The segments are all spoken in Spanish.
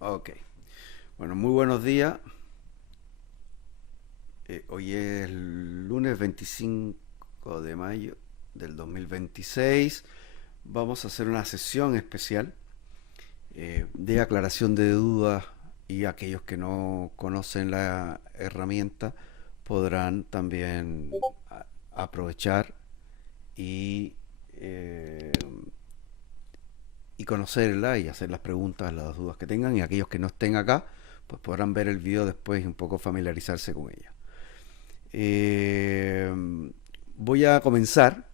Ok. Bueno, muy buenos días. Hoy es el lunes 25 de mayo del 2026. Vamos a hacer una sesión especial de aclaración de dudas y aquellos que no conocen la herramienta podrán también aprovechar y, eh, y conocerla y hacer las preguntas, las dudas que tengan, y aquellos que no estén acá pues podrán ver el video después y un poco familiarizarse con ella. Eh, Voy a comenzar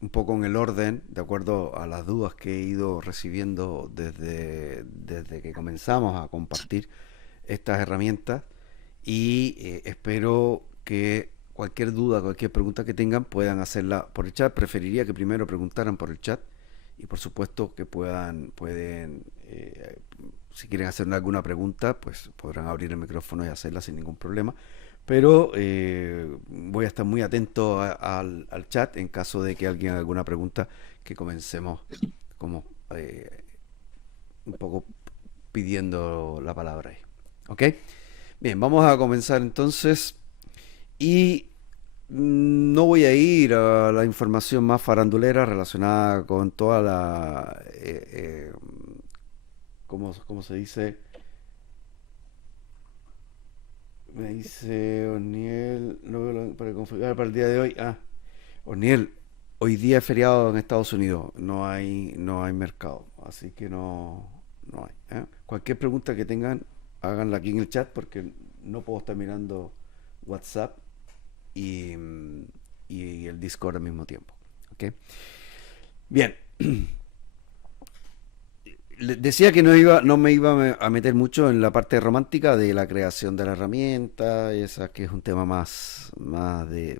un poco en el orden, de acuerdo a las dudas que he ido recibiendo desde que comenzamos a compartir estas herramientas, y espero que cualquier duda, cualquier pregunta que tengan puedan hacerla por el chat. Preferiría que primero preguntaran por el chat y por supuesto que pueden, si quieren hacer alguna pregunta, pues podrán abrir el micrófono y hacerla sin ningún problema. Pero voy a estar muy atento al chat en caso de que alguien haga alguna pregunta, que comencemos como un poco pidiendo la palabra ahí. ¿Ok? Bien, vamos a comenzar entonces. Y no voy a ir a la información más farandulera relacionada con toda la... ¿cómo se dice? Me dice O'Neill, no veo para configurar para el día de hoy. O'Neill, hoy día es feriado en Estados Unidos, no hay mercado, así que no hay. Cualquier pregunta que tengan, háganla aquí en el chat porque no puedo estar mirando WhatsApp y, y el Discord al mismo tiempo. ¿Ok? Bien, decía que no me iba a meter mucho en la parte romántica de la creación de la herramienta, esa que es un tema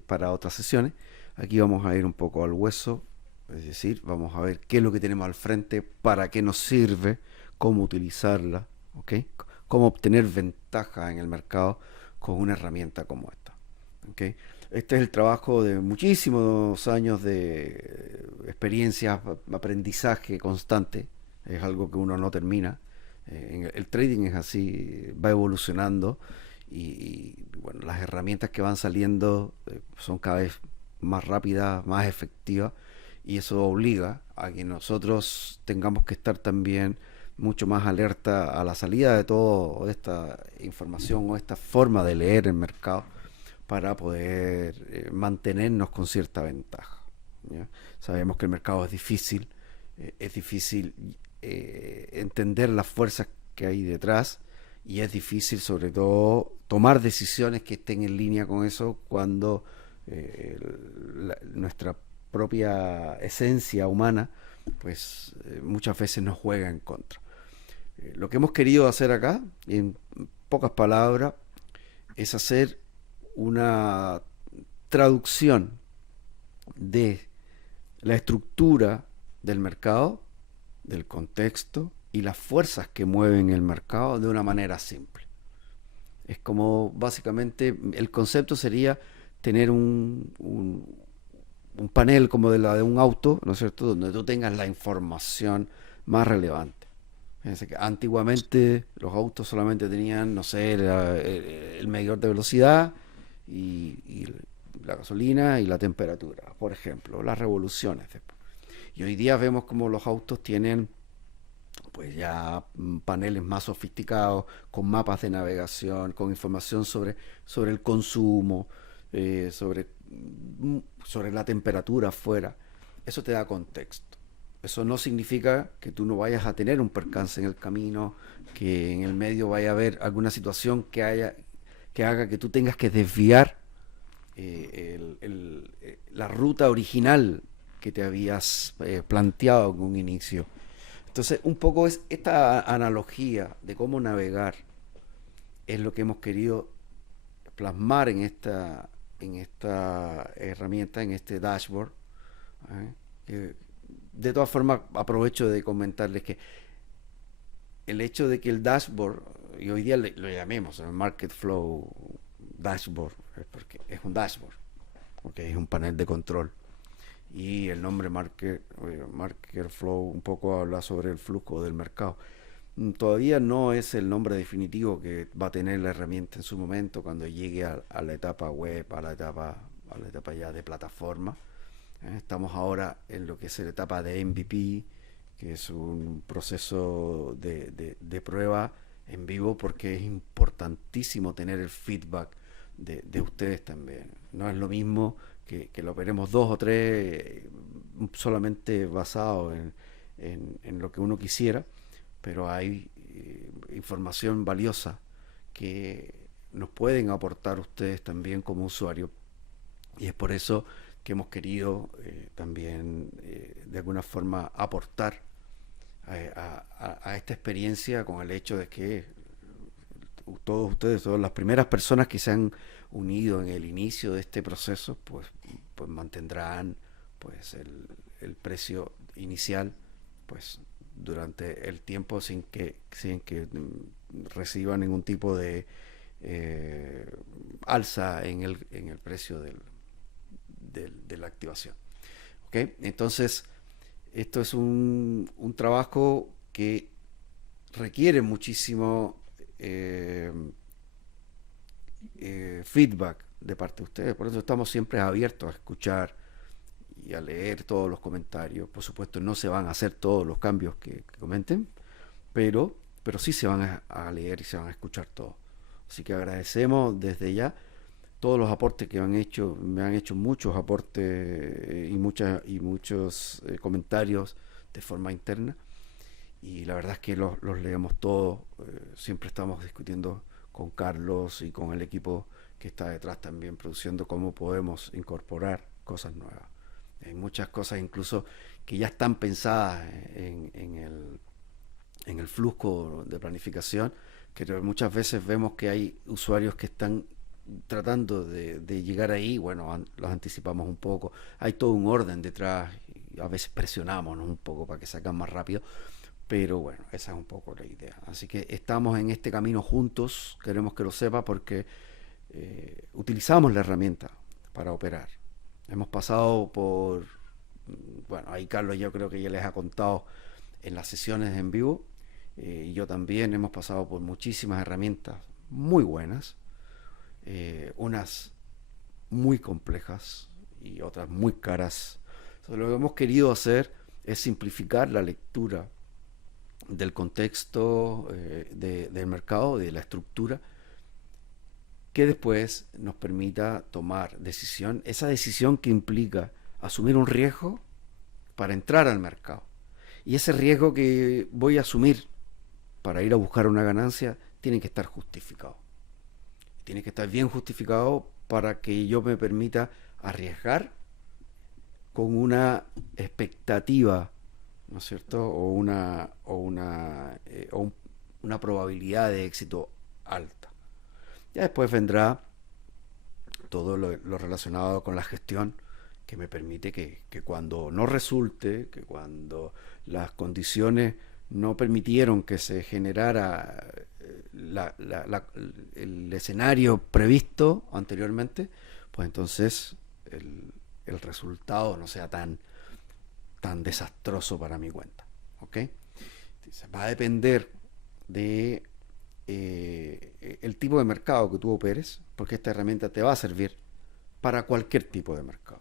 para otras sesiones. Aquí vamos a ir un poco al hueso, es decir, vamos a ver qué es lo que tenemos al frente, para qué nos sirve, cómo utilizarla, ¿ok? Cómo obtener ventaja en el mercado con una herramienta como esta. ¿Ok? Este es el trabajo de muchísimos años de experiencia, aprendizaje constante. Es algo que uno no termina. El trading es así, va evolucionando bueno, las herramientas que van saliendo son cada vez más rápidas, más efectivas, y eso obliga a que nosotros tengamos que estar también mucho más alerta a la salida de toda esta información o esta forma de leer el mercado para poder mantenernos con cierta ventaja. ¿Ya? Sabemos que el mercado es difícil entender las fuerzas que hay detrás, y es difícil sobre todo tomar decisiones que estén en línea con eso cuando nuestra propia esencia humana pues muchas veces nos juega en contra. Lo que hemos querido hacer acá, en pocas palabras, es hacer una traducción de la estructura del mercado, del contexto y las fuerzas que mueven el mercado de una manera simple. Es como básicamente el concepto sería tener un panel como de un auto, ¿no es cierto?, donde tú tengas la información más relevante. Fíjense que antiguamente los autos solamente tenían, no sé, el medidor de velocidad y la gasolina y la temperatura, por ejemplo, las revoluciones. Y hoy día vemos como los autos tienen pues ya paneles más sofisticados, con mapas de navegación, con información sobre el consumo, eh, sobre, sobre la temperatura afuera. Eso te da contexto. Eso no significa que tú no vayas a tener un percance en el camino, que en el medio vaya a haber alguna situación que haga que tú tengas que desviar la ruta original que te habías planteado en un inicio. Entonces, un poco es esta analogía de cómo navegar, es lo que hemos querido plasmar en esta herramienta, en este dashboard. De todas formas, aprovecho de comentarles que el hecho de que el dashboard, y hoy día lo llamemos el Market Flow Dashboard, es porque es un dashboard, porque es un panel de control. Y el nombre Market Flow un poco habla sobre el flujo del mercado. Todavía no es el nombre definitivo que va a tener la herramienta en su momento cuando llegue a la etapa web, a la etapa ya de plataforma. Estamos ahora en lo que es la etapa de MVP, que es un proceso de prueba en vivo porque es importantísimo tener el feedback de ustedes también. No es lo mismo que lo operemos dos o tres solamente basado en lo que uno quisiera, pero hay información valiosa que nos pueden aportar ustedes también como usuarios y es por eso que hemos querido también de alguna forma aportar a esta experiencia con el hecho de que todos ustedes, todas las primeras personas que se han unido en el inicio de este proceso, pues mantendrán pues el precio inicial pues durante el tiempo sin que reciban ningún tipo de alza en el precio de la activación. ¿Okay? Entonces, esto es un trabajo que requiere muchísimo feedback de parte de ustedes. Por eso estamos siempre abiertos a escuchar y a leer todos los comentarios. Por supuesto, no se van a hacer todos los cambios que comenten, pero sí se van a leer y se van a escuchar todos. Así que agradecemos desde ya todos los aportes que han hecho. Me han hecho muchos aportes y muchos comentarios de forma interna. Y la verdad es que los leemos todos. Siempre estamos discutiendo con Carlos y con el equipo que está detrás también produciendo cómo podemos incorporar cosas nuevas. Hay muchas cosas incluso que ya están pensadas en el flujo de planificación, que muchas veces vemos que hay usuarios que están tratando de llegar ahí, bueno, los anticipamos un poco, hay todo un orden detrás, y a veces presionamos, ¿no?, un poco para que salgan más rápido, pero bueno, esa es un poco la idea. Así que estamos en este camino juntos, queremos que lo sepa porque utilizamos la herramienta para operar. Hemos pasado por, bueno, ahí Carlos yo creo que ya les ha contado en las sesiones en vivo, y yo también hemos pasado por muchísimas herramientas muy buenas, unas muy complejas y otras muy caras. Entonces, lo que hemos querido hacer es simplificar la lectura del contexto del mercado, de la estructura, que después nos permita tomar decisión, esa decisión que implica asumir un riesgo para entrar al mercado. Y ese riesgo que voy a asumir para ir a buscar una ganancia tiene que estar justificado. Tiene que estar bien justificado para que yo me permita arriesgar con una expectativa, ¿no es cierto? Una probabilidad de éxito alta. Ya después vendrá todo lo relacionado con la gestión que me permite que cuando no resulte, que cuando las condiciones no permitieron que se generara el escenario previsto anteriormente, pues entonces el resultado no sea tan desastroso para mi cuenta. ¿Ok? Entonces, va a depender de el tipo de mercado que tú operes, porque esta herramienta te va a servir para cualquier tipo de mercado.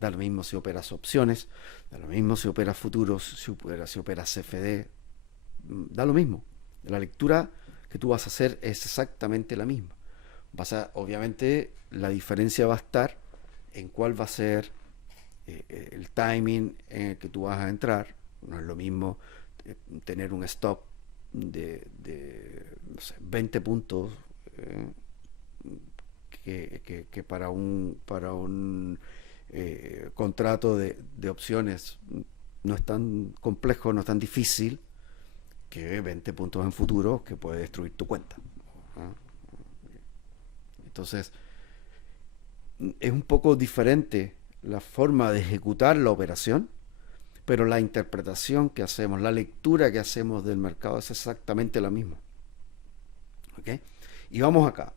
Da lo mismo si operas opciones, da lo mismo si operas futuros, si operas CFD, da lo mismo. La lectura que tú vas a hacer es exactamente la misma. Obviamente la diferencia va a estar en cuál va a ser el timing en el que tú vas a entrar. No es lo mismo tener un stop de no sé, 20 puntos que para un contrato de opciones no es tan complejo, no es tan difícil que 20 puntos en futuro que puede destruir tu cuenta. Entonces, es un poco diferente la forma de ejecutar la operación, pero la interpretación que hacemos, la lectura que hacemos del mercado es exactamente la misma. ¿Ok? Y vamos acá.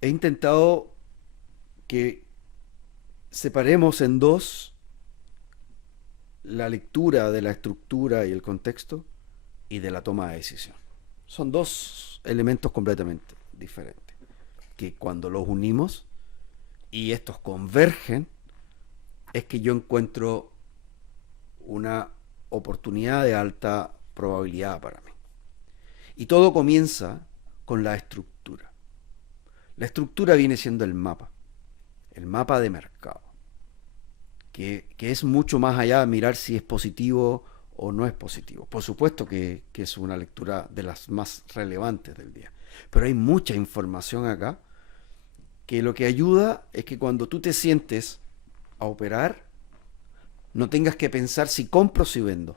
He intentado que separemos en dos la lectura de la estructura y el contexto y de la toma de decisión. Son dos elementos completamente diferentes, que cuando los unimos y estos convergen, es que yo encuentro una oportunidad de alta probabilidad para mí. Y todo comienza con la estructura. La estructura viene siendo el mapa de mercado, que es mucho más allá de mirar si es positivo o no es positivo. Por supuesto que es una lectura de las más relevantes del día, pero hay mucha información acá que lo que ayuda es que cuando tú te sientes a operar, no tengas que pensar si compro o si vendo.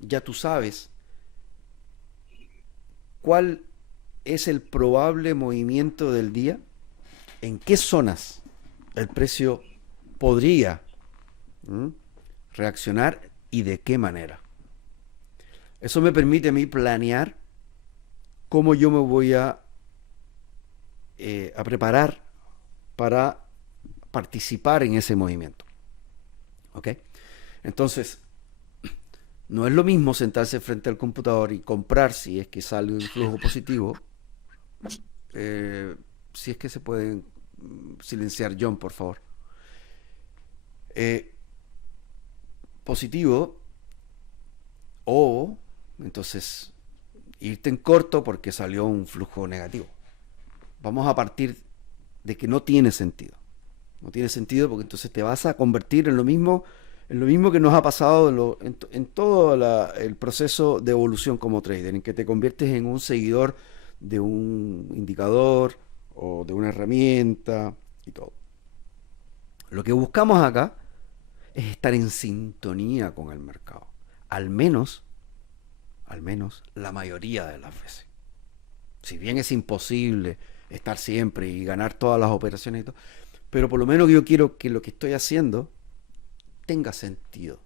Ya tú sabes cuál es el probable movimiento del día, en qué zonas el precio podría ¿m? reaccionar y de qué manera. Eso me permite a mí planear cómo yo me voy a preparar para participar en ese movimiento. ¿Ok? Entonces, no es lo mismo sentarse frente al computador y comprar si es que sale un flujo positivo. Si es que se pueden silenciar, John, por favor. Eh, Positivo o entonces irte en corto porque salió un flujo negativo. Vamos a partir de que no tiene sentido. No tiene sentido porque entonces te vas a convertir en lo mismo que nos ha pasado en todo el proceso de evolución como trader, en que te conviertes en un seguidor de un indicador o de una herramienta y todo. Lo que buscamos acá es estar en sintonía con el mercado. Al menos la mayoría de las veces. Si bien es imposible estar siempre y ganar todas las operaciones y todo, pero por lo menos yo quiero que lo que estoy haciendo tenga sentido.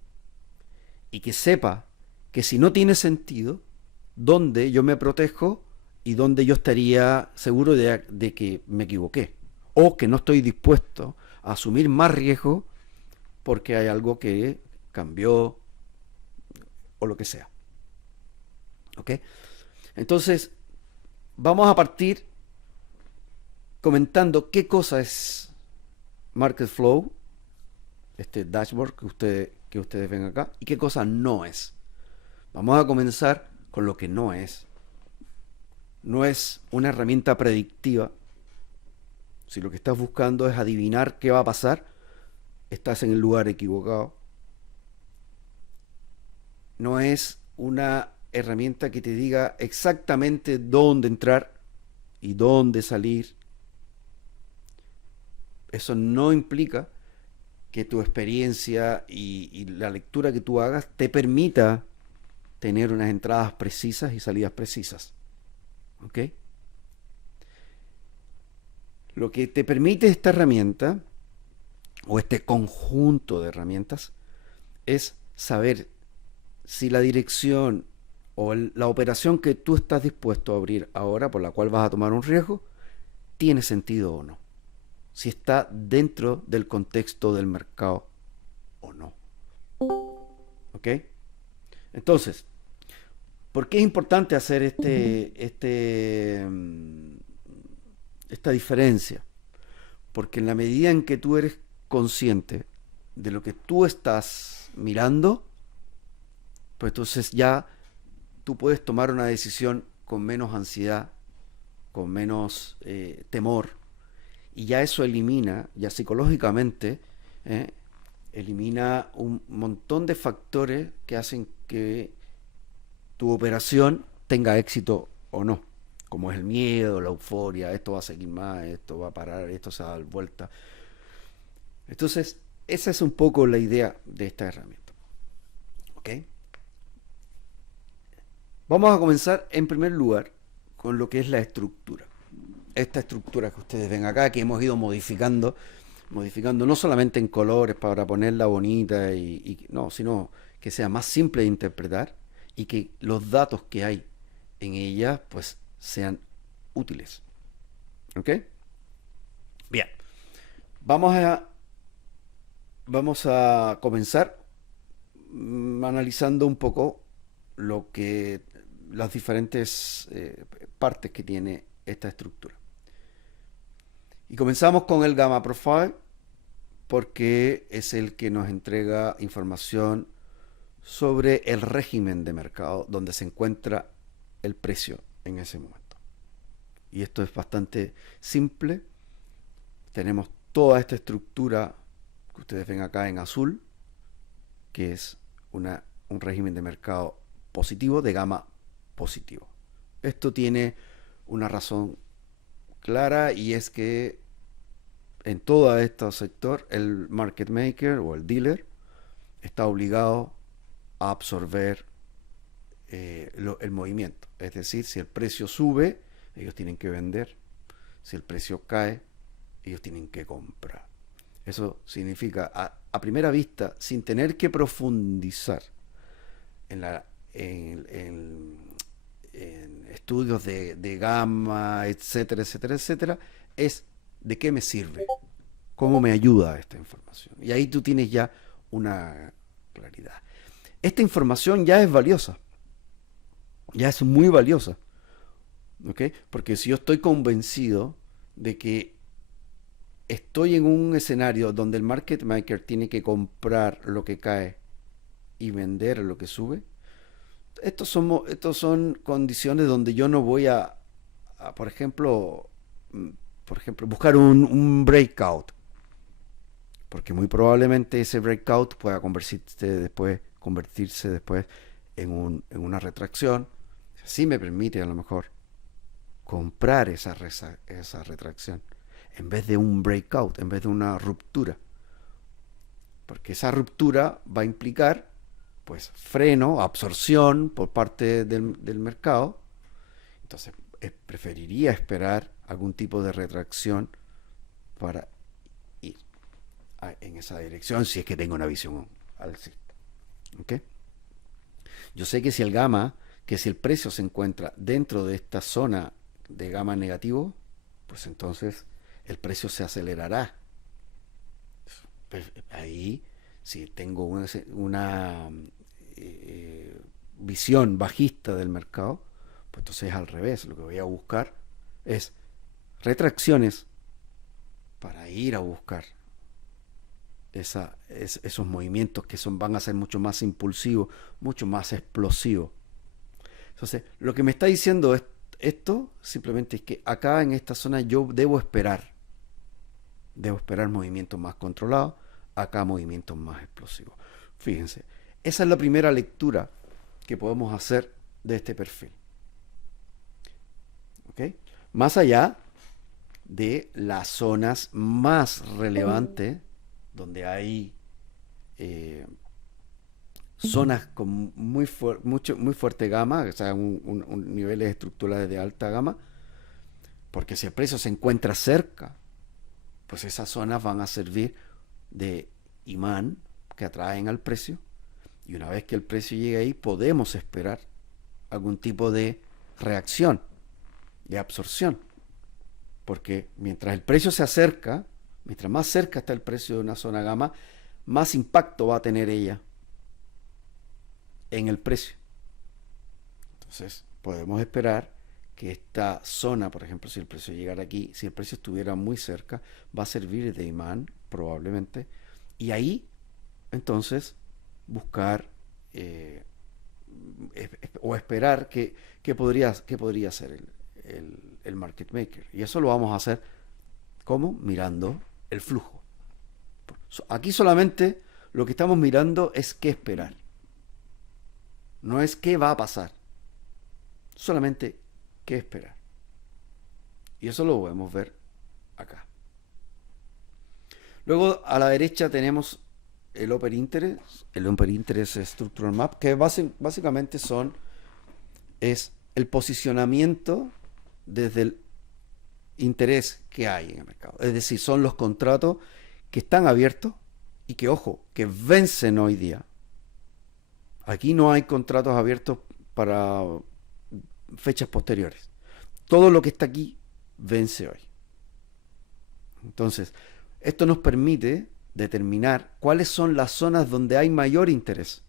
Y que sepa que si no tiene sentido, dónde yo me protejo y dónde yo estaría seguro de que me equivoqué. O que no estoy dispuesto a asumir más riesgo porque hay algo que cambió o lo que sea. ¿Ok? Entonces, vamos a partir comentando qué cosa es Market Flow, este dashboard que ustedes ven acá, y qué cosa no es. Vamos a comenzar con lo que no es. No es una herramienta predictiva. Si lo que estás buscando es adivinar qué va a pasar, estás en el lugar equivocado. No es una herramienta que te diga exactamente dónde entrar y dónde salir. Eso no implica que tu experiencia y la lectura que tú hagas te permita tener unas entradas precisas y salidas precisas. ¿Ok? Lo que te permite esta herramienta o este conjunto de herramientas es saber si la dirección o la operación que tú estás dispuesto a abrir ahora, por la cual vas a tomar un riesgo, tiene sentido o no. Si está dentro del contexto del mercado o no. ¿Ok? Entonces, ¿por qué es importante hacer esta diferencia? Porque en la medida en que tú eres consciente de lo que tú estás mirando, pues entonces ya tú puedes tomar una decisión con menos ansiedad, con menos temor, y ya eso elimina, ya psicológicamente, ¿eh? Elimina un montón de factores que hacen que tu operación tenga éxito o no, como es el miedo, la euforia, esto va a seguir más, esto va a parar, esto se va a dar vuelta. Entonces, esa es un poco la idea de esta herramienta. ¿Ok? Vamos a comenzar en primer lugar con lo que es la estructura. Esta estructura que ustedes ven acá, que hemos ido modificando no solamente en colores para ponerla bonita no, sino que sea más simple de interpretar y que los datos que hay en ella pues sean útiles. ¿Ok? Bien. Vamos a, vamos a comenzar analizando un poco lo que las diferentes partes que tiene esta estructura. Y comenzamos con el Gamma Profile porque es el que nos entrega información sobre el régimen de mercado donde se encuentra el precio en ese momento. Y esto es bastante simple. Tenemos toda esta estructura que ustedes ven acá en azul, que es un régimen de mercado positivo, de gama positivo. Esto tiene una razón clara, y es que en todo este sector el market maker o el dealer está obligado a absorber el movimiento. Es decir, si el precio sube, ellos tienen que vender. Si el precio cae, ellos tienen que comprar. Eso significa, a primera vista, sin tener que profundizar en, en estudios de gamma, etcétera, etcétera, etcétera, es de qué me sirve, cómo me ayuda esta información. Y ahí tú tienes ya una claridad. Esta información ya es valiosa, ya es muy valiosa, ¿ok? Porque si yo estoy convencido de que estoy en un escenario donde el market maker tiene que comprar lo que cae y vender lo que sube, estos son condiciones donde yo no voy por ejemplo, buscar un breakout, porque muy probablemente ese breakout pueda convertirse después en una retracción. Sí me permite a lo mejor comprar esa retracción en vez de un breakout, en vez de una ruptura, porque esa ruptura va a implicar pues freno, absorción por parte del mercado. Entonces preferiría esperar algún tipo de retracción para ir en esa dirección, si es que tengo una visión alcista. ¿Okay? Yo sé que si el precio se encuentra dentro de esta zona de gamma negativo, pues entonces el precio se acelerará. Ahí, si tengo una visión bajista del mercado, pues entonces es al revés. Lo que voy a buscar es retracciones para ir a buscar esos movimientos que van a ser mucho más impulsivos, mucho más explosivos. Entonces, lo que me está diciendo esto simplemente es que acá en esta zona yo debo esperar movimientos más controlados, acá movimientos más explosivos. Fíjense, esa es la primera lectura que podemos hacer de este perfil. ¿Okay? Más allá de las zonas más relevantes, donde hay zonas con muy fuerte gama, o sea, niveles estructurales de alta gama, porque si el precio se encuentra cerca, pues esas zonas van a servir de imán que atraen al precio, y una vez que el precio llegue ahí podemos esperar algún tipo de reacción, de absorción, porque mientras el precio se acerca, mientras más cerca está el precio de una zona gamma, más impacto va a tener ella en el precio. Entonces podemos esperar que esta zona, por ejemplo, si el precio llegara aquí, si el precio estuviera muy cerca, va a servir de imán probablemente, y ahí entonces buscar o esperar que podría ser el market maker. Y eso lo vamos a hacer ¿cómo? Mirando el flujo. Aquí solamente lo que estamos mirando es qué esperar. No es qué va a pasar. Solamente qué esperar. Y eso lo podemos ver acá. Luego a la derecha tenemos el Open Interest, el Open Interest Structural Map, que básicamente es el posicionamiento desde el interés que hay en el mercado. Es decir, son los contratos que están abiertos y que, ojo, que vencen hoy día. Aquí no hay contratos abiertos para fechas posteriores. Todo lo que está aquí vence hoy. Entonces, esto nos permite determinar cuáles son las zonas donde hay mayor interés.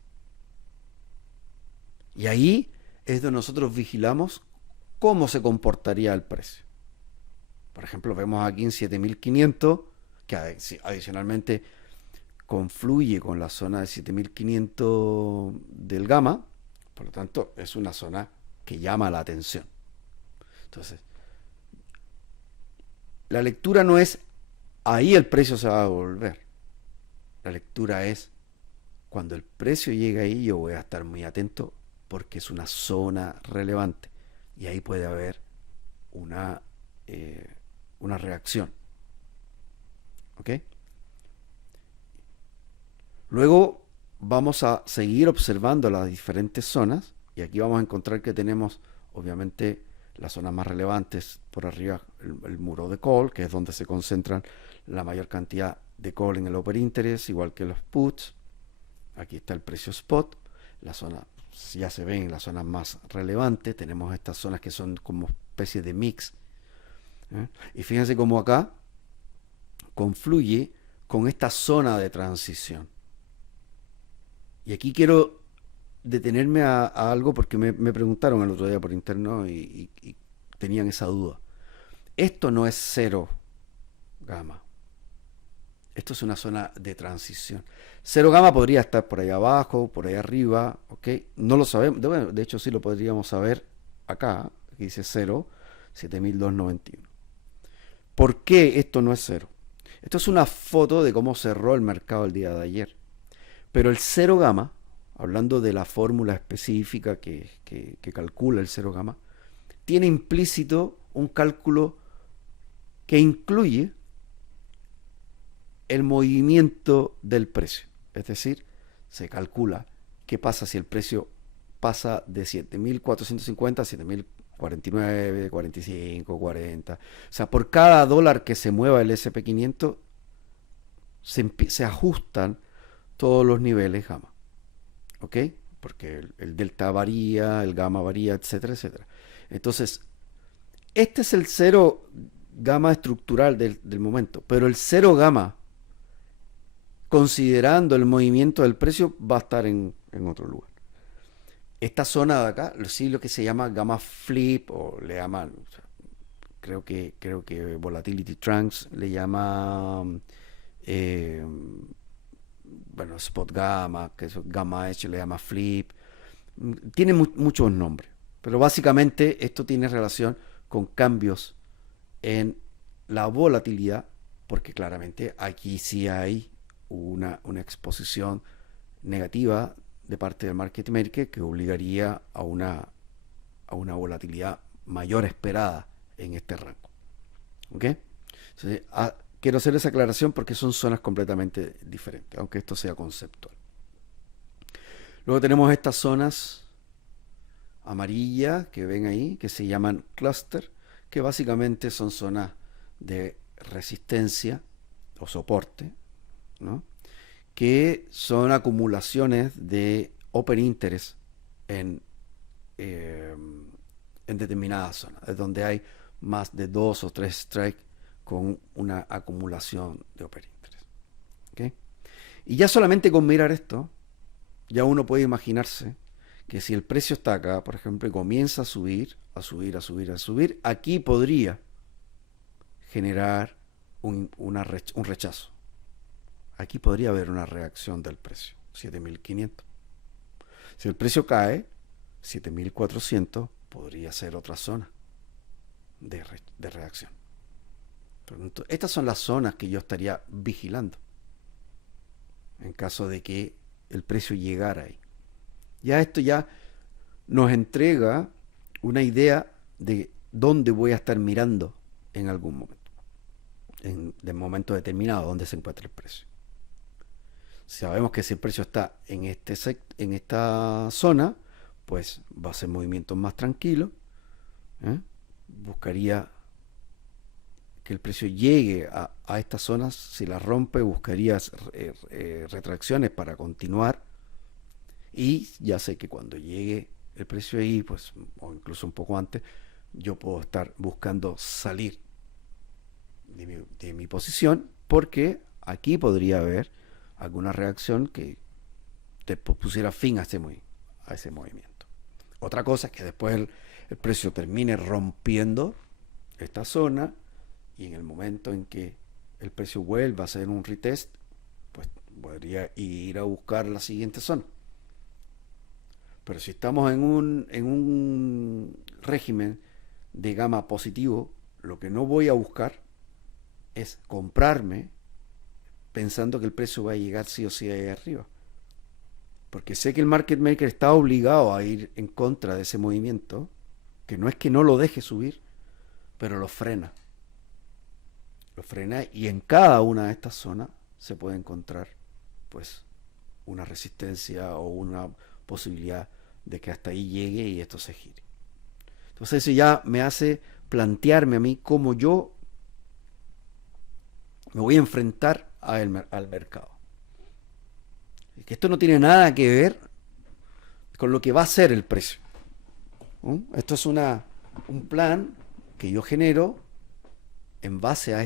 Y ahí es donde nosotros vigilamos cómo se comportaría el precio. Por ejemplo, vemos aquí en 7500, que adicionalmente confluye con la zona de 7500 del gamma, por lo tanto es una zona que llama la atención. Entonces, la lectura no es ahí el precio se va a devolver. La lectura es cuando el precio llega ahí yo voy a estar muy atento porque es una zona relevante y ahí puede haber una, eh, una reacción. ¿Ok? Luego vamos a seguir observando las diferentes zonas y aquí vamos a encontrar que tenemos obviamente las zonas más relevantes por arriba, el muro de call, que es donde se concentran la mayor cantidad de call en el open interest, igual que los puts. Aquí está el precio spot, la zona ya se ven en las zonas más relevantes, tenemos estas zonas que son como especie de mix. ¿Eh? Y fíjense cómo acá confluye con esta zona de transición. Y aquí quiero detenerme a algo porque me preguntaron el otro día por interno y tenían esa duda. Esto no es cero gamma. Esto es una zona de transición. Cero gamma podría estar por ahí abajo, por ahí arriba, ¿ok? No lo sabemos. De hecho, sí lo podríamos saber acá. Aquí dice 0, 7291. ¿Por qué esto no es cero? Esto es una foto de cómo cerró el mercado el día de ayer. Pero el cero gamma, hablando de la fórmula específica que calcula el cero gamma, tiene implícito un cálculo que incluye el movimiento del precio. Es decir, se calcula qué pasa si el precio pasa de 7.450 a 7.049, 45, 40. O sea, por cada dólar que se mueva el SP500, se ajustan todos los niveles gamma. ¿Ok? Porque el delta varía, el gamma varía, etcétera, etcétera. Entonces, este es el cero gamma estructural del momento, pero el cero gamma, considerando el movimiento del precio, va a estar en otro lugar. Esta zona de acá, sí, lo que se llama gamma flip, o le llaman, o sea, creo que Volatility Trunks le llama, eh, bueno, Spot Gamma, que es Gamma Edge le llama Flip. Tiene muchos nombres, pero básicamente esto tiene relación con cambios en la volatilidad, porque claramente aquí sí hay una exposición negativa de parte del market maker que obligaría a una volatilidad mayor esperada en este rango. ¿Ok? Entonces, quiero hacer esa aclaración porque son zonas completamente diferentes, aunque esto sea conceptual. Luego tenemos estas zonas amarillas que ven ahí, que se llaman cluster, que básicamente son zonas de resistencia o soporte, ¿no? Que son acumulaciones de open interest en, eh, en determinadas zonas, es donde hay más de 2 o 3 strikes con una acumulación de open interest. ¿Okay? Y ya solamente con mirar esto, ya uno puede imaginarse que si el precio está acá, por ejemplo, y comienza a subir, a subir, a subir, a subir, aquí podría generar un rechazo. Aquí podría haber una reacción del precio, 7500. Si el precio cae, 7400 podría ser otra zona de reacción. Estas son las zonas que yo estaría vigilando en caso de que el precio llegara ahí. Ya esto ya nos entrega una idea de dónde voy a estar mirando en algún momento, de momento determinado, dónde se encuentra el precio. Sabemos que si el precio está en esta zona, pues va a ser movimientos más tranquilos. ¿Eh? Buscaría que el precio llegue a estas zonas. Si las rompe, buscaría retracciones para continuar. Y ya sé que cuando llegue el precio ahí, pues, o incluso un poco antes, yo puedo estar buscando salir de mi posición, porque aquí podría haber alguna reacción que te pusiera fin a ese movimiento. Otra cosa es que después el precio termine rompiendo esta zona y en el momento en que el precio vuelva a hacer un retest, pues podría ir a buscar la siguiente zona. Pero si estamos en un régimen de gama positivo, lo que no voy a buscar es comprarme pensando que el precio va a llegar sí o sí ahí arriba. Porque sé que el market maker está obligado a ir en contra de ese movimiento, que no es que no lo deje subir, pero lo frena. Lo frena y en cada una de estas zonas se puede encontrar pues una resistencia o una posibilidad de que hasta ahí llegue y esto se gire. Entonces eso ya me hace plantearme a mí cómo yo me voy a enfrentar al mercado. Que esto no tiene nada que ver con lo que va a ser el precio. Esto es un plan que yo genero en base a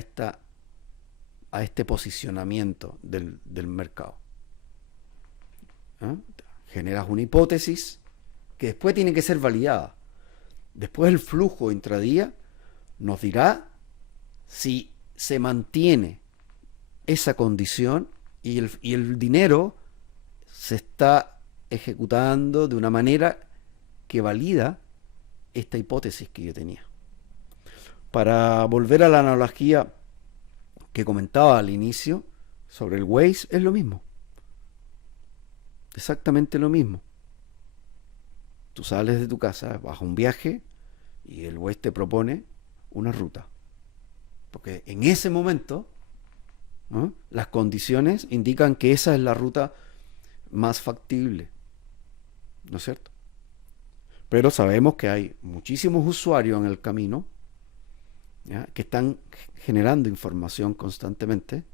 este posicionamiento del mercado. ¿Ah? Generas una hipótesis que después tiene que ser validada. Después el flujo intradía nos dirá si se mantiene esa condición y el dinero se está ejecutando de una manera que valida esta hipótesis que yo tenía. Para volver a la analogía que comentaba al inicio sobre el Waze, es lo mismo. Exactamente lo mismo. Tú sales de tu casa, vas a un viaje y el Waze te propone una ruta. Porque en ese momento, ¿no?, las condiciones indican que esa es la ruta más factible. ¿No es cierto? Pero sabemos que hay muchísimos usuarios en el camino, ¿ya?, que están generando información constantemente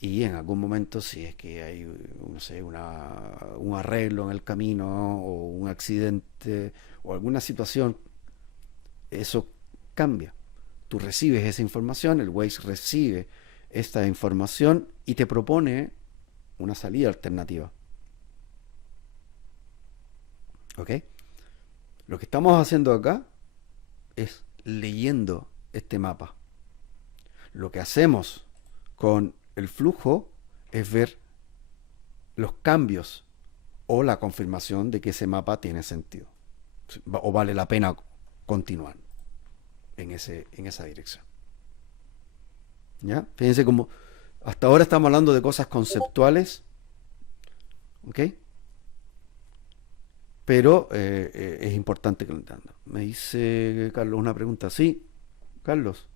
y en algún momento si es que hay, no sé, un arreglo en el camino o un accidente o alguna situación, eso cambia. Tú recibes esa información, el Waze recibe esta información y te propone una salida alternativa. ¿Ok? Lo que estamos haciendo acá es leyendo este mapa. Lo que hacemos con el flujo es ver los cambios o la confirmación de que ese mapa tiene sentido o vale la pena continuar en esa dirección. ¿Ya? Fíjense como hasta ahora estamos hablando de cosas conceptuales, ¿ok? Pero es importante que lo entiendan. Me dice Carlos una pregunta. Sí, Carlos.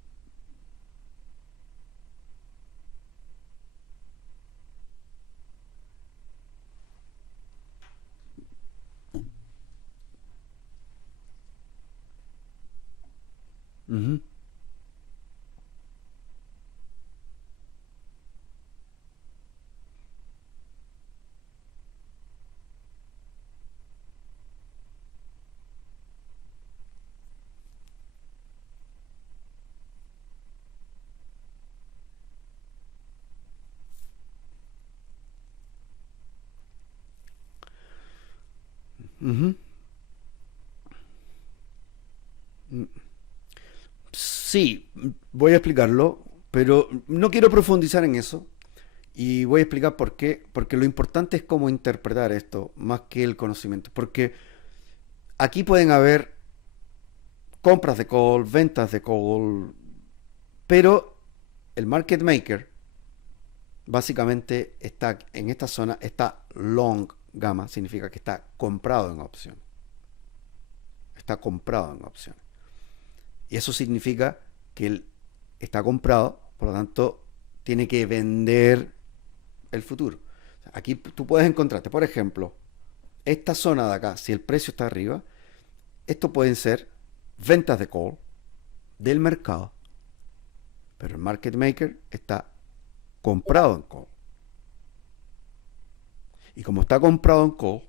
Ujú, ujú. Sí, voy a explicarlo, pero no quiero profundizar en eso. Y voy a explicar por qué. Porque lo importante es cómo interpretar esto, más que el conocimiento. Porque aquí pueden haber compras de call, ventas de call, pero el market maker básicamente está en esta zona, está long gamma, significa que está comprado en opción. Está comprado en opción. Y eso significa que él está comprado, por lo tanto, tiene que vender el futuro. Aquí tú puedes encontrarte, por ejemplo, esta zona de acá, si el precio está arriba, esto pueden ser ventas de call del mercado, pero el market maker está comprado en call. Y como está comprado en call,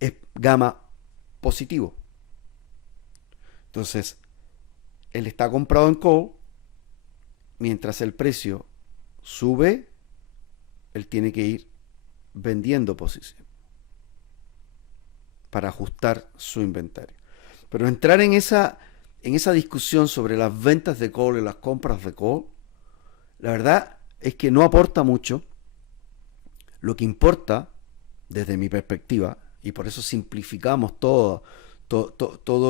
es gamma positivo. Entonces, él está comprado en call, mientras el precio sube, él tiene que ir vendiendo posición. para ajustar su inventario. Pero entrar en esa discusión sobre las ventas de call y las compras de call, la verdad es que no aporta mucho. Lo que importa, desde mi perspectiva, y por eso simplificamos todo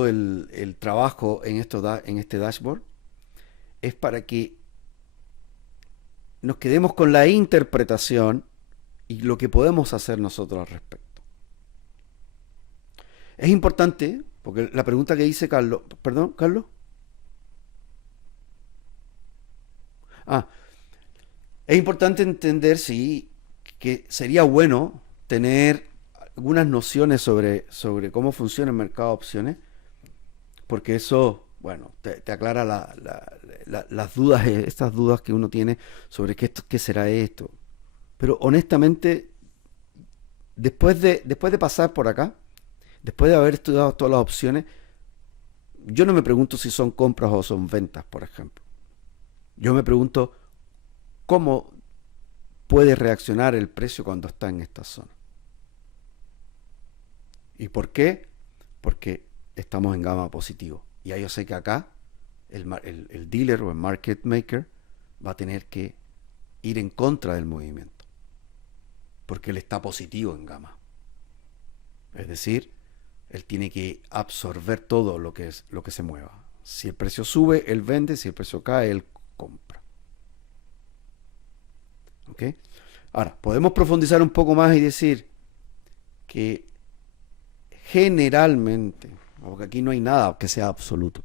el trabajo en este dashboard, es para que nos quedemos con la interpretación y lo que podemos hacer nosotros al respecto. Es importante, porque la pregunta que dice Carlos, perdón, Carlos. Ah, es importante entender, sí, que sería bueno tener algunas nociones sobre cómo funciona el mercado de opciones, porque eso, bueno, te aclara las dudas, estas dudas que uno tiene sobre qué será esto. Pero honestamente, después de pasar por acá, después de haber estudiado todas las opciones, yo no me pregunto si son compras o son ventas, por ejemplo. Yo me pregunto cómo puede reaccionar el precio cuando está en esta zona. ¿Y por qué? Porque estamos en gama positivo. Y ya yo sé que acá el dealer o el market maker va a tener que ir en contra del movimiento. Porque él está positivo en gama. Es decir, él tiene que absorber todo lo que se mueva. Si el precio sube, él vende. Si el precio cae, él compra. ¿Ok? Ahora, podemos profundizar un poco más y decir que generalmente, porque aquí no hay nada que sea absoluto,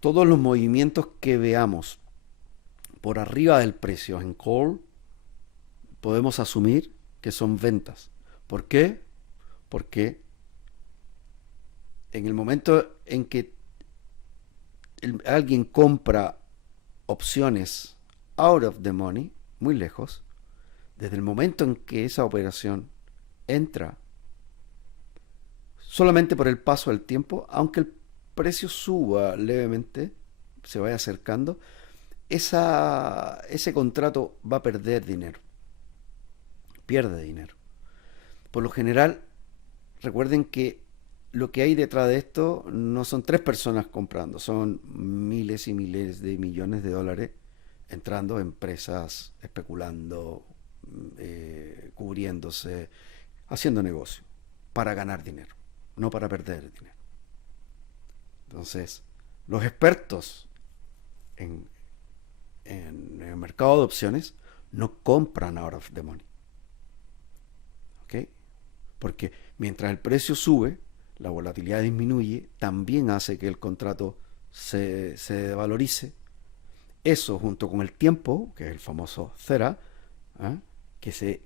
todos los movimientos que veamos por arriba del precio en call, podemos asumir que son ventas. ¿Por qué? Porque en el momento en que alguien compra opciones out of the money, muy lejos, desde el momento en que esa operación entra, solamente por el paso del tiempo, aunque el precio suba levemente, se vaya acercando, ese contrato va a perder dinero, pierde dinero. Por lo general, recuerden que lo que hay detrás de esto no son tres personas comprando, son miles y miles de millones de dólares entrando, empresas especulando, cubriéndose, haciendo negocio para ganar dinero, no para perder dinero. Entonces, los expertos en, en el mercado de opciones no compran out of the money. ¿Ok? Porque mientras el precio sube, la volatilidad disminuye, también hace que el contrato se valorice. Eso junto con el tiempo, que es el famoso CERA, ¿eh? que, se,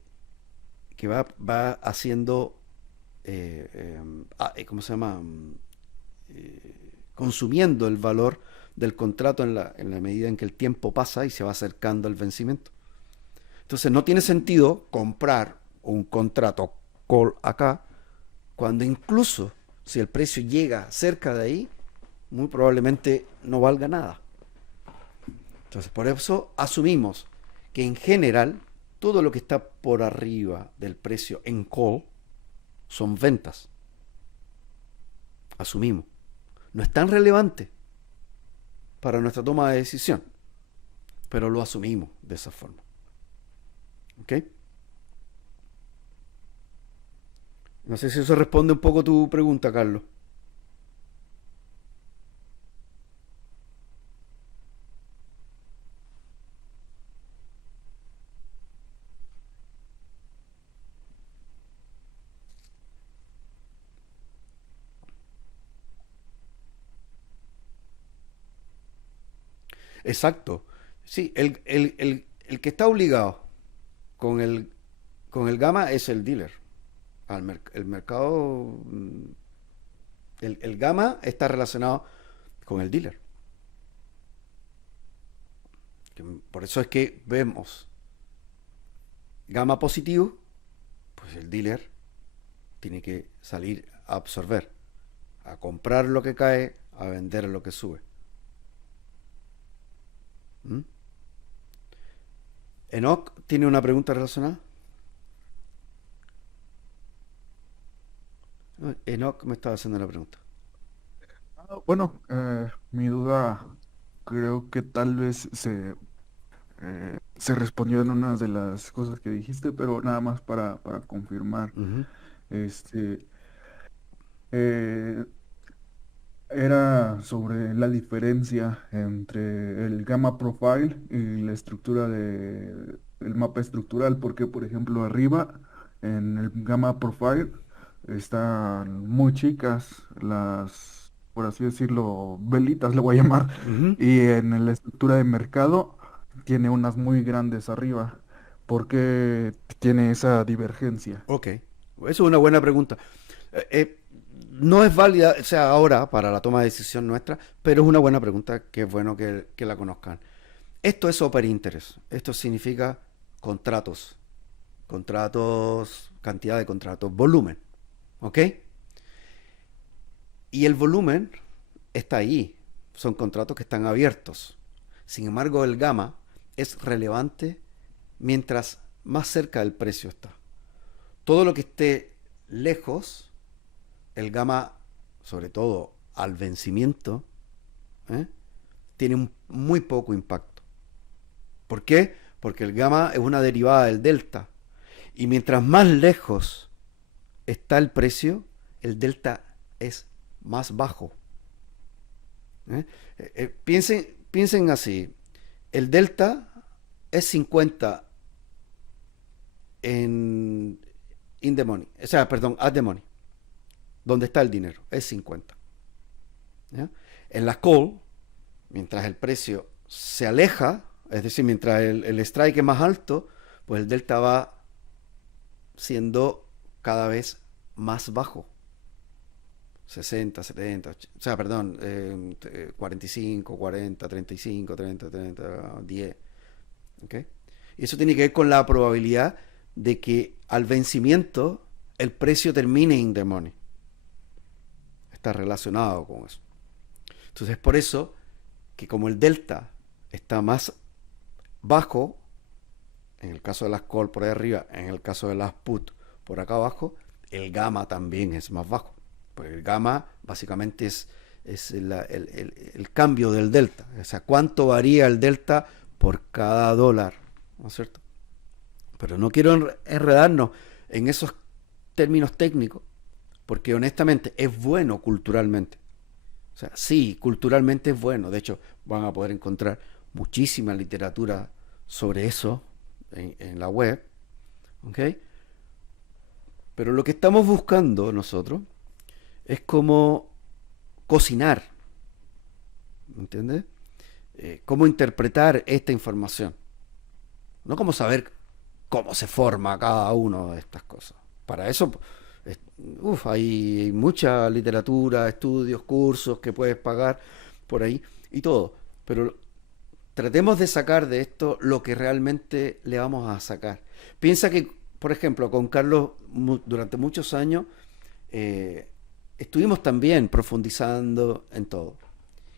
que va haciendo, ¿cómo se llama? Consumiendo el valor del contrato en la medida en que el tiempo pasa y se va acercando al vencimiento. Entonces no tiene sentido comprar un contrato call acá cuando incluso si el precio llega cerca de ahí, muy probablemente no valga nada. Entonces por eso asumimos que en general todo lo que está por arriba del precio en call son ventas. Asumimos. No es tan relevante para nuestra toma de decisión, pero lo asumimos de esa forma. ¿Ok? No sé si eso responde un poco a tu pregunta, Carlos. Exacto. Sí, el que está obligado con con el gamma es el dealer. El mercado, el gamma está relacionado con el dealer. Por eso es que vemos gamma positivo, pues el dealer tiene que salir a absorber, a comprar lo que cae, a vender lo que sube. ¿Mm? Enoch tiene una pregunta relacionada. Enoch me estaba haciendo la pregunta. Bueno, mi duda creo que tal vez se respondió en una de las cosas que dijiste, pero nada más para confirmar. Ujú, Este, eh, Era sobre la diferencia entre el gamma profile y la estructura el mapa estructural, porque por ejemplo arriba en el gamma profile están muy chicas las, por así decirlo, velitas le voy a llamar, ujú. y en la estructura de mercado tiene unas muy grandes arriba. ¿Por qué tiene esa divergencia? Ok, eso es una buena pregunta. Eh, eh, no es válida, o sea, ahora para la toma de decisión nuestra, pero es una buena pregunta que es bueno que la conozcan. Esto es open interest. Esto significa contratos. Contratos, cantidad de contratos, volumen. ¿Ok? Y el volumen está ahí. Son contratos que están abiertos. Sin embargo, el gamma es relevante mientras más cerca del precio está. Todo lo que esté lejos, el gamma, sobre todo al vencimiento, ¿eh? Tiene muy poco impacto. ¿Por qué? Porque el gamma es una derivada del delta. Y mientras más lejos está el precio, el delta es más bajo. ¿Eh? Piensen así. El delta es 50 en in the money. O sea, perdón, at the money. Donde está el dinero. Es 50. ¿Ya? En la call, mientras el precio se aleja, es decir, mientras el strike es más alto, pues el delta va siendo cada vez más bajo. 60, 70, o sea, perdón, 45, 40, 35, 30, 30, 10. ¿Okay? Y eso tiene que ver con la probabilidad de que al vencimiento el precio termine in the money. Está relacionado con eso. Entonces, por eso que como el delta está más bajo, en el caso de las call por ahí arriba, en el caso de las put por acá abajo, el gamma también es más bajo. Porque el gamma básicamente es el cambio del delta. O sea, cuánto varía el delta por cada dólar. ¿No es cierto? Pero no quiero enredarnos en esos términos técnicos, porque honestamente es bueno culturalmente. O sea, sí, culturalmente es bueno. De hecho, van a poder encontrar muchísima literatura sobre eso en la web. ¿Ok? Pero lo que estamos buscando nosotros es como cocinar. ¿Me entiendes? Cómo interpretar esta información. No cómo saber cómo se forma cada una de estas cosas. Para eso hay mucha literatura, estudios, cursos que puedes pagar por ahí y todo. Pero tratemos de sacar de esto lo que realmente le vamos a sacar. Piensa que, por ejemplo, con Carlos durante muchos años eh, estuvimos también profundizando en todo.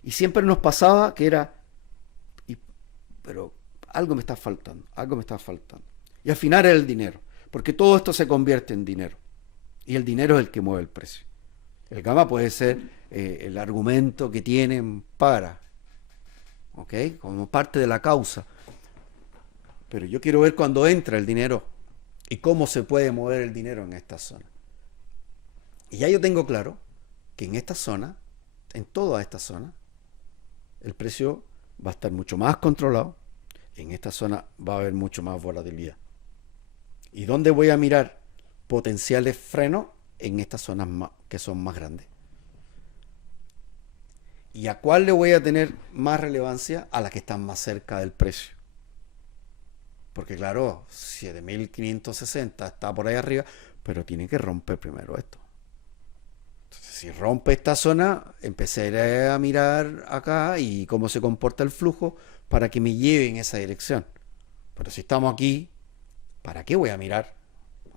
Y siempre nos pasaba que era, y, pero algo me está faltando, algo me está faltando. Y al final era el dinero, porque todo esto se convierte en dinero. Y el dinero es el que mueve el precio. El gamma puede ser el argumento que tienen para, ¿ok? Como parte de la causa. Pero yo quiero ver cuando entra el dinero y cómo se puede mover el dinero en esta zona. Y ya yo tengo claro que en esta zona, en toda esta zona, el precio va a estar mucho más controlado. En esta zona va a haber mucho más volatilidad. ¿Y dónde voy a mirar potenciales frenos? En estas zonas que son más grandes. ¿Y a cuál le voy a tener más relevancia? A las que están más cerca del precio. Porque claro, 7560 está por ahí arriba, pero tiene que romper primero esto. Entonces, si rompe esta zona, empezaré a mirar acá y cómo se comporta el flujo para que me lleve en esa dirección. Pero si estamos aquí, ¿para qué voy a mirar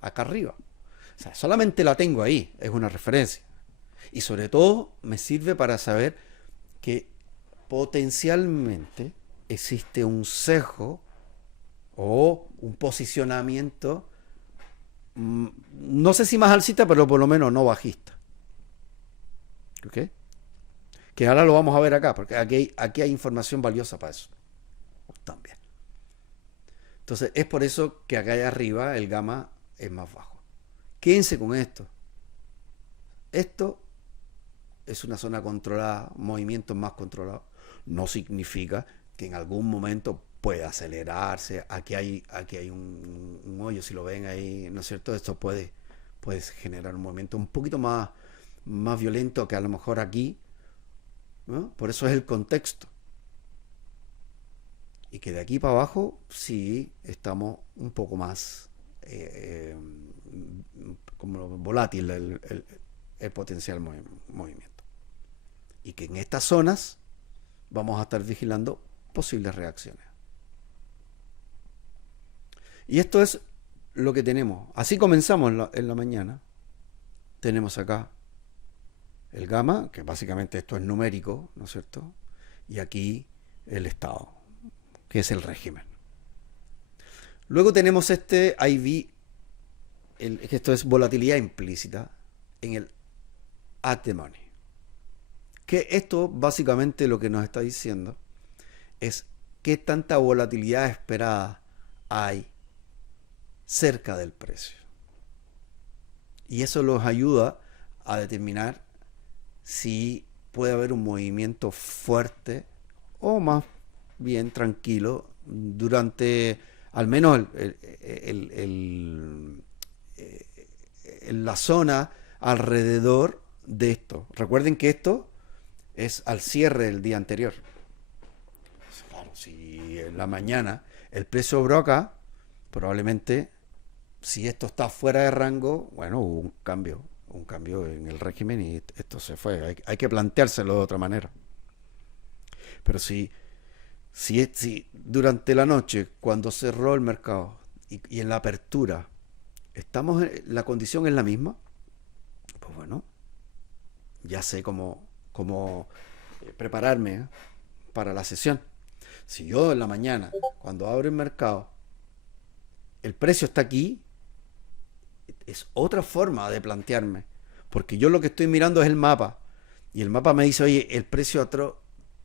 acá arriba? O sea, solamente la tengo ahí, es una referencia. Y sobre todo me sirve para saber que potencialmente existe un sesgo o un posicionamiento, no sé si más alcista, pero por lo menos no bajista. ¿Ok? Que ahora lo vamos a ver acá, porque aquí hay información valiosa para eso también. Entonces, es por eso que acá arriba el gamma es más bajo. Quédense con esto. Esto es una zona controlada, movimientos más controlados. No significa que en algún momento pueda acelerarse. Aquí hay un hoyo, si lo ven ahí, ¿no es cierto? Esto puede generar un movimiento un poquito más violento que a lo mejor aquí, ¿no? Por eso es el contexto. Y que de aquí para abajo sí estamos un poco más como volátil el potencial movimiento. Y que en estas zonas vamos a estar vigilando posibles reacciones. Y esto es lo que tenemos. Así comenzamos en la mañana. Tenemos acá el gamma, que básicamente esto es numérico, ¿no es cierto? Y aquí el estado, que es el régimen. Luego tenemos este IV, que esto es volatilidad implícita, en el at the money. Que esto básicamente lo que nos está diciendo es qué tanta volatilidad esperada hay cerca del precio. Y eso nos ayuda a determinar si puede haber un movimiento fuerte o más bien tranquilo durante al menos la zona alrededor de esto. Recuerden que esto es al cierre del día anterior. Claro, si en la mañana el precio obró acá, probablemente si esto está fuera de rango, bueno, hubo un cambio en el régimen y esto se fue. Hay que planteárselo de otra manera. Pero si durante la noche, cuando cerró el mercado y en la apertura, la condición es la misma, pues bueno, ya sé cómo prepararme para la sesión. Si yo en la mañana, cuando abro el mercado, el precio está aquí, es otra forma de plantearme. Porque yo lo que estoy mirando es el mapa. Y el mapa me dice, oye, el precio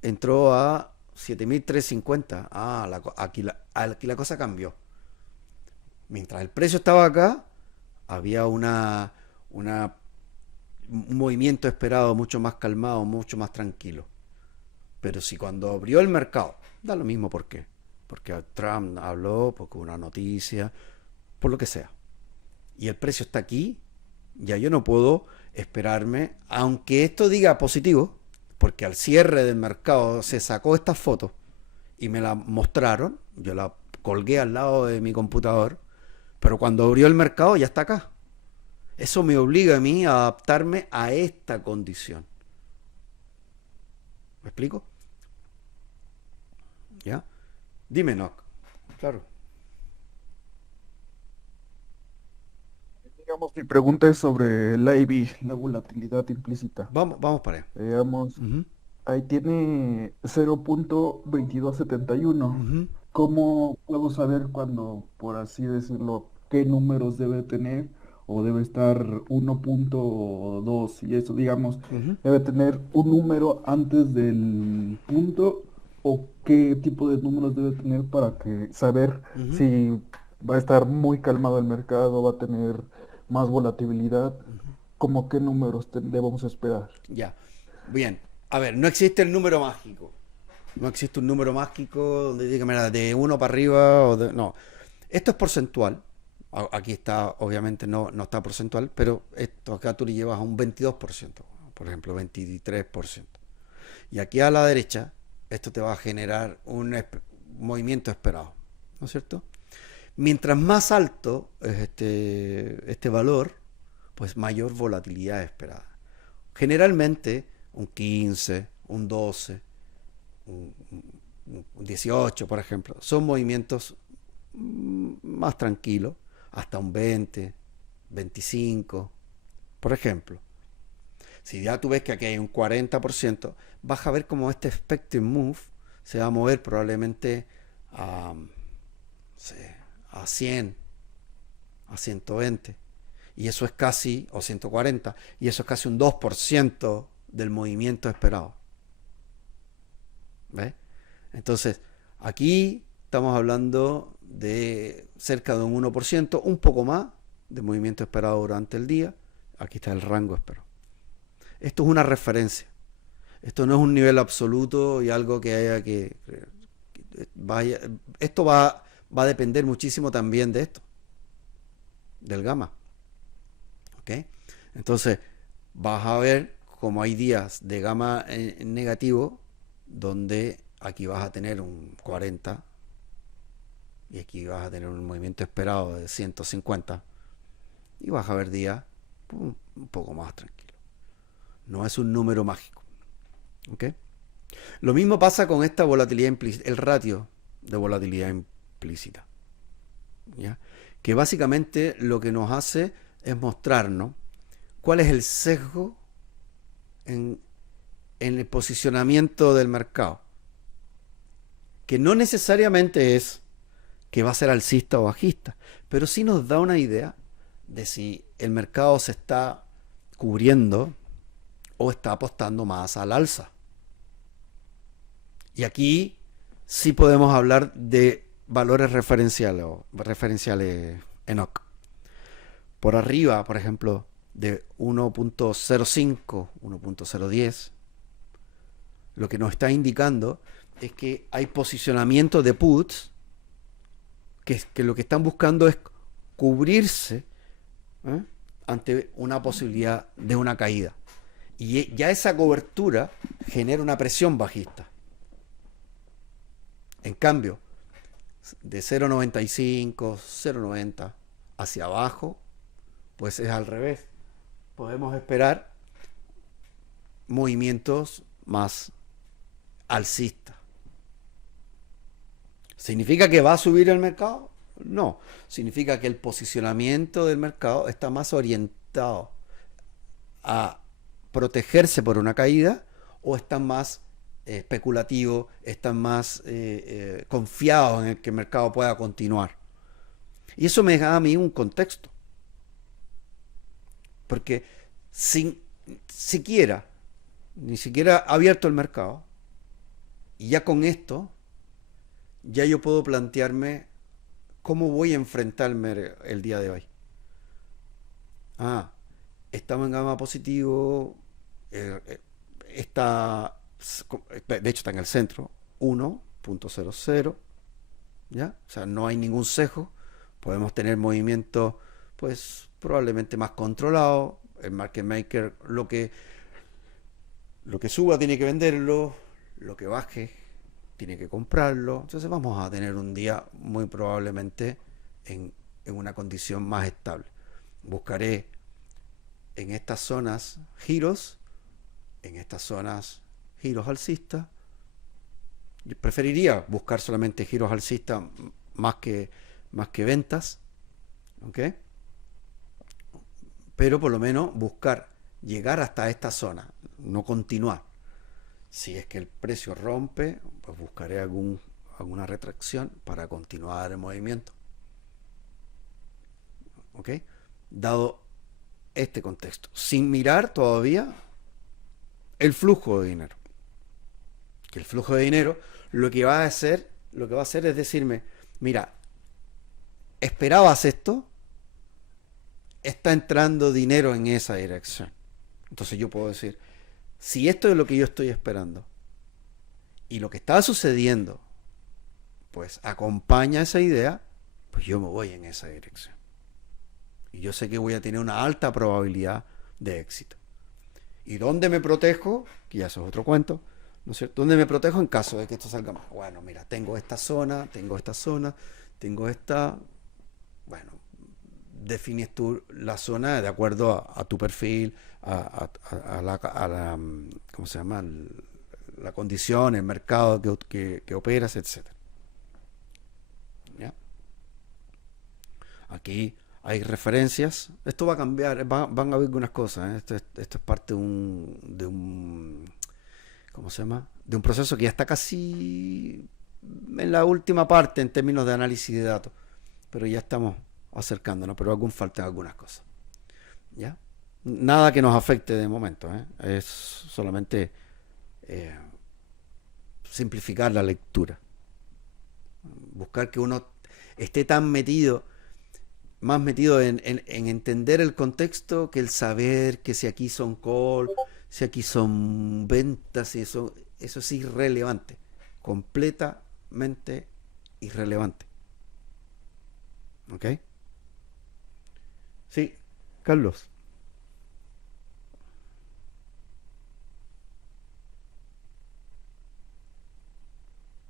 entró a 7.350. Aquí la cosa cambió. Mientras el precio estaba acá, había un movimiento esperado mucho más calmado, mucho más tranquilo. Pero si cuando abrió el mercado, da lo mismo por qué. Porque Trump habló, porque hubo una noticia, por lo que sea. Y el precio está aquí, ya yo no puedo esperarme, aunque esto diga positivo, porque al cierre del mercado se sacó esta foto y me la mostraron, yo la colgué al lado de mi computador, pero cuando abrió el mercado ya está acá. Eso me obliga a mí a adaptarme a esta condición. ¿Me explico? ¿Ya? Dime, Nock. Claro. Digamos, mi pregunta es sobre el IB, la volatilidad implícita. Vamos para allá. Veamos, Ujú, ahí tiene 0.2271. ujú, ¿Cómo puedo saber cuando, por así decirlo, qué números debe tener o debe estar 1.2 y eso, digamos, ujú, debe tener un número antes del punto o qué tipo de números debe tener para que saber ujú, si va a estar muy calmado el mercado, va a tener más volatilidad, ujú. como qué números debemos esperar? Ya. Bien. A ver, no existe el número mágico. No existe un número mágico donde diga, mira, de uno para arriba no. Esto es porcentual. Aquí está, obviamente no está porcentual, pero esto acá tú le llevas a un 22%, por ejemplo, 23%. Y aquí a la derecha, esto te va a generar un movimiento esperado, ¿no es cierto? Mientras más alto es este valor, pues mayor volatilidad esperada. Generalmente un 15, un 12, un 18, por ejemplo, son movimientos más tranquilos, hasta un 20, 25, por ejemplo. Si ya tú ves que aquí hay un 40%, vas a ver cómo este Spectrum Move se va a mover probablemente a, no sé, a 100, a 120. Y eso es casi, o 140, y eso es casi un 2% del movimiento esperado. ¿Ves? Entonces, aquí estamos hablando de cerca de un 1%, un poco más de movimiento esperado durante el día. Aquí está el rango esperado. Esto es una referencia. Esto no es un nivel absoluto y algo que haya que vaya. Esto va a depender muchísimo también de esto, del gamma. ¿Ok? Entonces, vas a ver como hay días de gamma negativo, donde aquí vas a tener un 40 y aquí vas a tener un movimiento esperado de 150 y vas a ver días un poco más tranquilo. No es un número mágico. ¿Ok? Lo mismo pasa con esta volatilidad implícita, el ratio de volatilidad implícita. ¿Ya? Que básicamente lo que nos hace es mostrarnos cuál es el sesgo en el posicionamiento del mercado. Que no necesariamente es que va a ser alcista o bajista, pero sí nos da una idea de si el mercado se está cubriendo o está apostando más al alza. Y aquí sí podemos hablar de valores referenciales ENOC. Por arriba, por ejemplo, de 1.05, 1.010, lo que nos está indicando es que hay posicionamiento de puts que lo que están buscando es cubrirse ante una posibilidad de una caída. Y ya esa cobertura genera una presión bajista. En cambio, de 0.95, 0.90 hacia abajo, pues es al revés. Podemos esperar movimientos más alcistas. ¿Significa que va a subir el mercado? No. Significa que el posicionamiento del mercado está más orientado a protegerse por una caída o están más especulativos, están más confiados en el que el mercado pueda continuar. Y eso me da a mí un contexto. Porque ni siquiera abierto el mercado, y ya con esto, ya yo puedo plantearme cómo voy a enfrentarme el día de hoy. Estamos en gamma positivo, está, de hecho está en el centro, 1.00, ¿ya? O sea, no hay ningún sesgo, podemos tener movimientos, pues, probablemente más controlados. El market maker, lo que suba tiene que venderlo, lo que baje tiene que comprarlo. Entonces vamos a tener un día muy probablemente en una condición más estable. Buscaré en estas zonas giros, en estas zonas giros alcistas. Yo preferiría buscar solamente giros alcistas más que ventas, ¿ok? Pero por lo menos buscar llegar hasta esta zona, no continuar. Si es que el precio rompe, pues buscaré alguna retracción para continuar el movimiento. ¿Ok? Dado este contexto, sin mirar todavía el flujo de dinero. Que el flujo de dinero lo que va a hacer es decirme, mira, ¿esperabas esto? Está entrando dinero en esa dirección. Entonces yo puedo decir, si esto es lo que yo estoy esperando y lo que está sucediendo, pues acompaña esa idea, pues yo me voy en esa dirección. Y yo sé que voy a tener una alta probabilidad de éxito. ¿Y dónde me protejo? Que ya eso es otro cuento, ¿no es cierto? ¿Dónde me protejo en caso de que esto salga mal? Bueno, mira, tengo esta zona, tengo esta. Bueno, defines tú la zona de acuerdo a tu perfil, a la ¿cómo se llama? La condición, el mercado que operas, etc. ¿Ya? Aquí hay referencias. Esto va a cambiar, van a haber algunas cosas. Esto es parte de un ¿cómo se llama? De un proceso que ya está casi en la última parte en términos de análisis de datos, pero ya estamos acercándonos, pero aún faltan algunas cosas. ¿Ya? Nada que nos afecte de momento, ¿eh? Es solamente eh, simplificar la lectura. Buscar que uno esté tan metido, más metido en entender el contexto que el saber que si aquí son call, si aquí son ventas, si eso es irrelevante. Completamente irrelevante. ¿Ok? Sí, Carlos.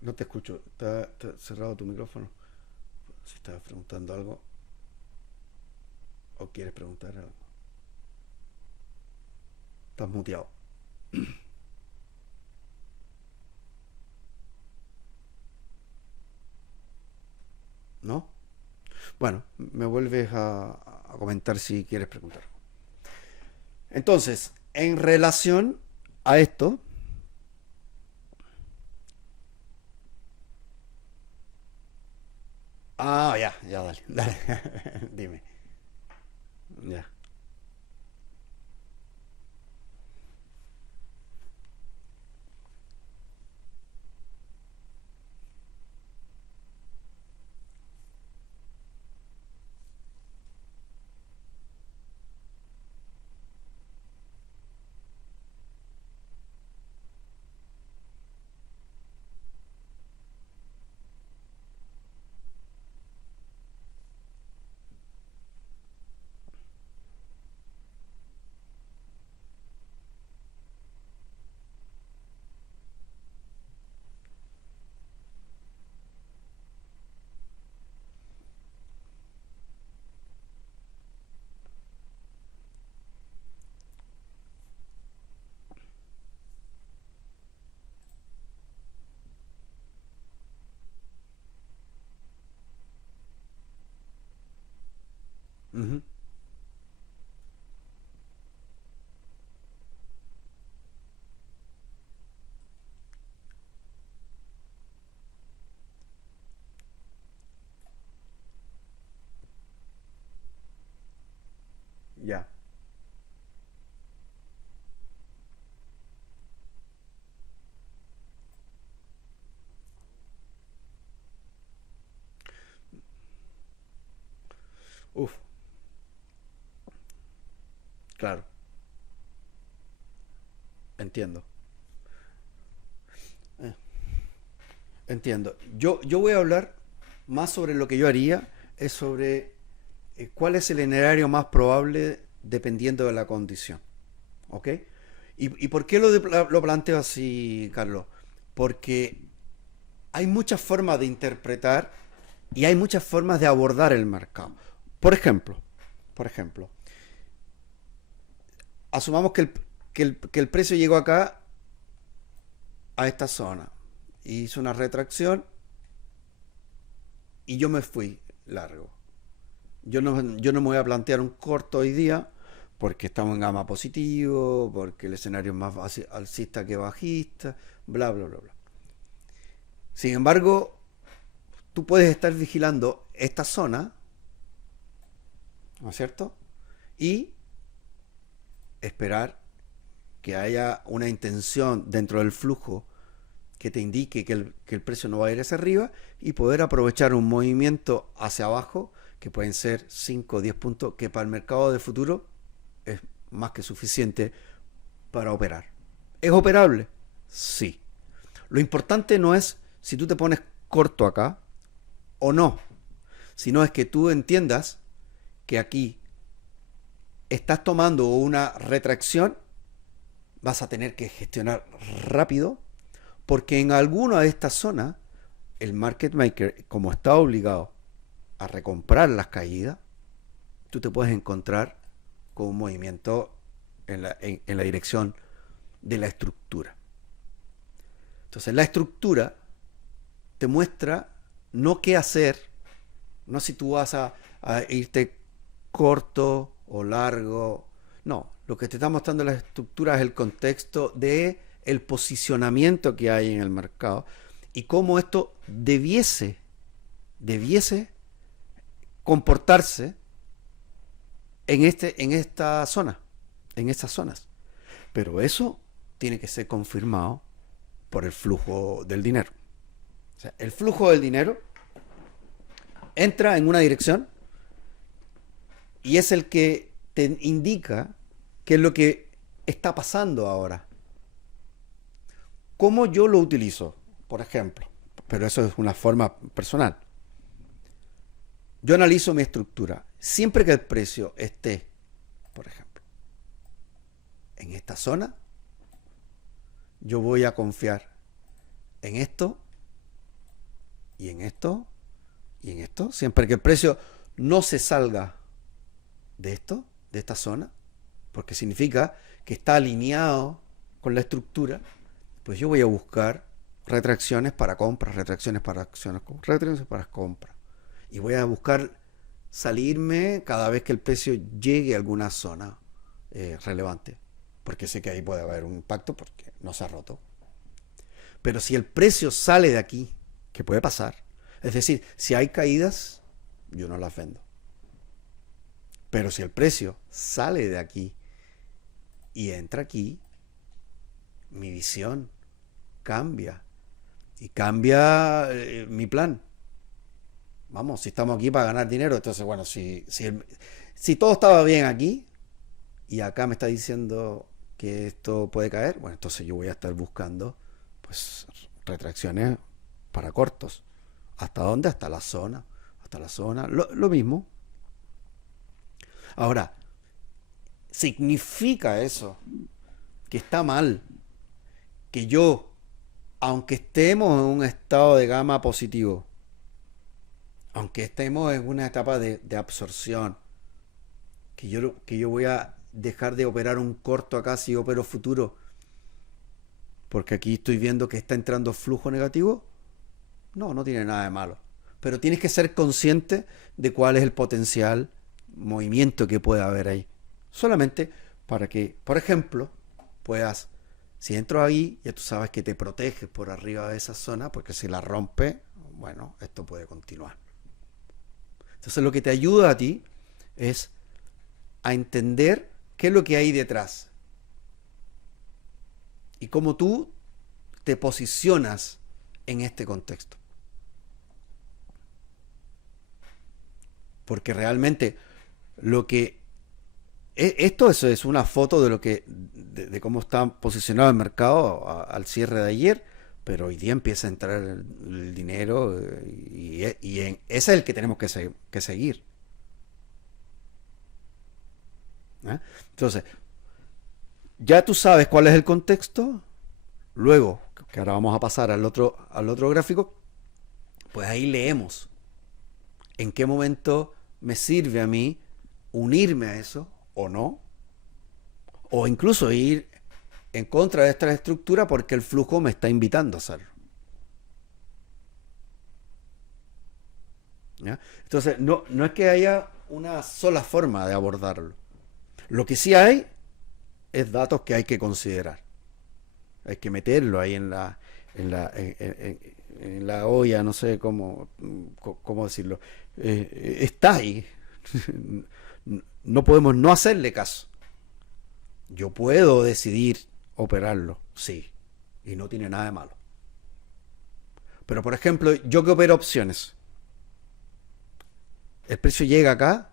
No te escucho. ¿Está cerrado tu micrófono? Si estás preguntando algo o quieres preguntar algo. Estás muteado. ¿No? Bueno, me vuelves a comentar si quieres preguntar. Entonces, en relación a esto, ya, ya, dale, dale, dime, ya. Ujú, ya. Uf, claro, entiendo. eh, Entiendo. Yo voy a hablar más sobre lo que yo haría, es sobre cuál es el escenario más probable dependiendo de la condición. ¿Ok? ¿Y por qué lo planteo así, Carlos? Porque hay muchas formas de interpretar y hay muchas formas de abordar el mercado. Por ejemplo, por ejemplo, asumamos que el precio llegó acá a esta zona, hizo una retracción y yo me fui largo. Yo no me voy a plantear un corto hoy día porque estamos en gama positivo, porque el escenario es más alcista que bajista, bla, bla, bla, bla. Sin embargo, tú puedes estar vigilando esta zona, ¿no es cierto? Y esperar que haya una intención dentro del flujo que te indique que el precio no va a ir hacia arriba y poder aprovechar un movimiento hacia abajo que pueden ser 5 o 10 puntos que para el mercado de futuro es más que suficiente para operar. ¿Es operable? Sí. Lo importante no es si tú te pones corto acá o no, sino es que tú entiendas que aquí estás tomando una retracción, vas a tener que gestionar rápido, porque en alguna de estas zonas el market maker, como está obligado a recomprar las caídas, tú te puedes encontrar con un movimiento en la dirección de la estructura. Entonces la estructura te muestra no qué hacer, no si tú vas a irte corto o largo, no, lo que te está mostrando la estructura es el contexto de el posicionamiento que hay en el mercado y cómo esto debiese comportarse en esta zona. en esas zonas. Pero eso tiene que ser confirmado por el flujo del dinero. O sea, el flujo del dinero entra en una dirección y es el que te indica qué es lo que está pasando ahora. ¿Cómo yo lo utilizo? Por ejemplo, pero eso es una forma personal. Yo analizo mi estructura. Siempre que el precio esté, por ejemplo, en esta zona, yo voy a confiar en esto y en esto y en esto. Siempre que el precio no se salga de esto, de esta zona, porque significa que está alineado con la estructura, pues yo voy a buscar retracciones para compras, retracciones para acciones, retracciones para compras. Y voy a buscar salirme cada vez que el precio llegue a alguna zona relevante, porque sé que ahí puede haber un impacto porque no se ha roto. Pero si el precio sale de aquí, que puede pasar, es decir, si hay caídas, yo no las vendo. Pero si el precio sale de aquí y entra aquí, mi visión cambia y cambia mi plan. Vamos, si estamos aquí para ganar dinero, entonces, bueno, si todo estaba bien aquí y acá me está diciendo que esto puede caer, bueno, entonces yo voy a estar buscando pues retracciones para cortos. ¿Hasta dónde? Hasta la zona. Hasta la zona. Lo mismo. Ahora, ¿significa eso que está mal que yo, aunque estemos en un estado de gama positivo, aunque estemos en una etapa de absorción, que yo voy a dejar de operar un corto acá si opero futuro? Porque aquí estoy viendo que está entrando flujo negativo. No, no tiene nada de malo. Pero tienes que ser consciente de cuál es el potencial movimiento que puede haber ahí. Solamente para que, por ejemplo, puedas, si entro ahí, ya tú sabes que te proteges por arriba de esa zona, porque si la rompe, bueno, esto puede continuar. Entonces lo que te ayuda a ti es a entender qué es lo que hay detrás y cómo tú te posicionas en este contexto. Porque realmente lo que esto es una foto de lo que de cómo está posicionado el mercado al cierre de ayer, pero hoy día empieza a entrar el dinero ese es el que tenemos que seguir. ¿Eh? Entonces, ya tú sabes cuál es el contexto. Luego, que ahora vamos a pasar al otro gráfico, pues ahí leemos en qué momento me sirve a mí unirme a eso o no, o incluso ir en contra de esta estructura porque el flujo me está invitando a hacerlo. ¿Ya? Entonces, no es que haya una sola forma de abordarlo. Lo que sí hay es datos que hay que considerar. Hay que meterlo ahí en la olla, no sé cómo decirlo. Está ahí. No podemos no hacerle caso. Yo puedo decidir operarlo, sí, y no tiene nada de malo. Pero por ejemplo, yo que opero opciones, el precio llega acá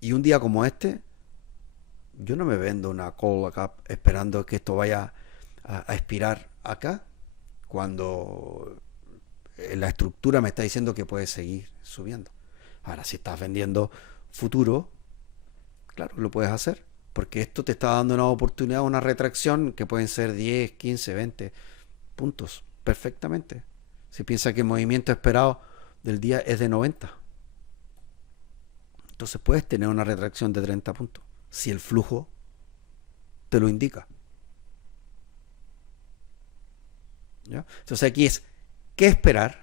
y un día como este, yo no me vendo una call acá esperando que esto vaya a expirar acá, cuando la estructura me está diciendo que puede seguir subiendo. Ahora, si estás vendiendo futuro, claro, lo puedes hacer, porque esto te está dando una oportunidad, una retracción que pueden ser 10, 15, 20 puntos, perfectamente. Si piensas que el movimiento esperado del día es de 90, entonces puedes tener una retracción de 30 puntos, si el flujo te lo indica. ¿Ya? Entonces aquí es qué esperar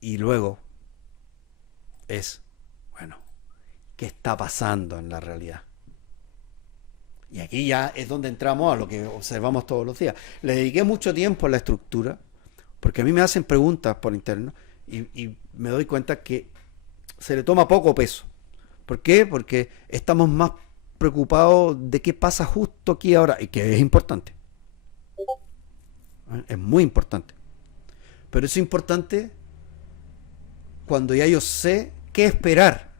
y luego es, bueno, qué está pasando en la realidad. Y aquí ya es donde entramos a lo que observamos todos los días. Le dediqué mucho tiempo a la estructura, porque a mí me hacen preguntas por interno y me doy cuenta que se le toma poco peso. ¿Por qué? Porque estamos más preocupado de qué pasa justo aquí ahora, y que es importante. Es muy importante. Pero es importante cuando ya yo sé qué esperar.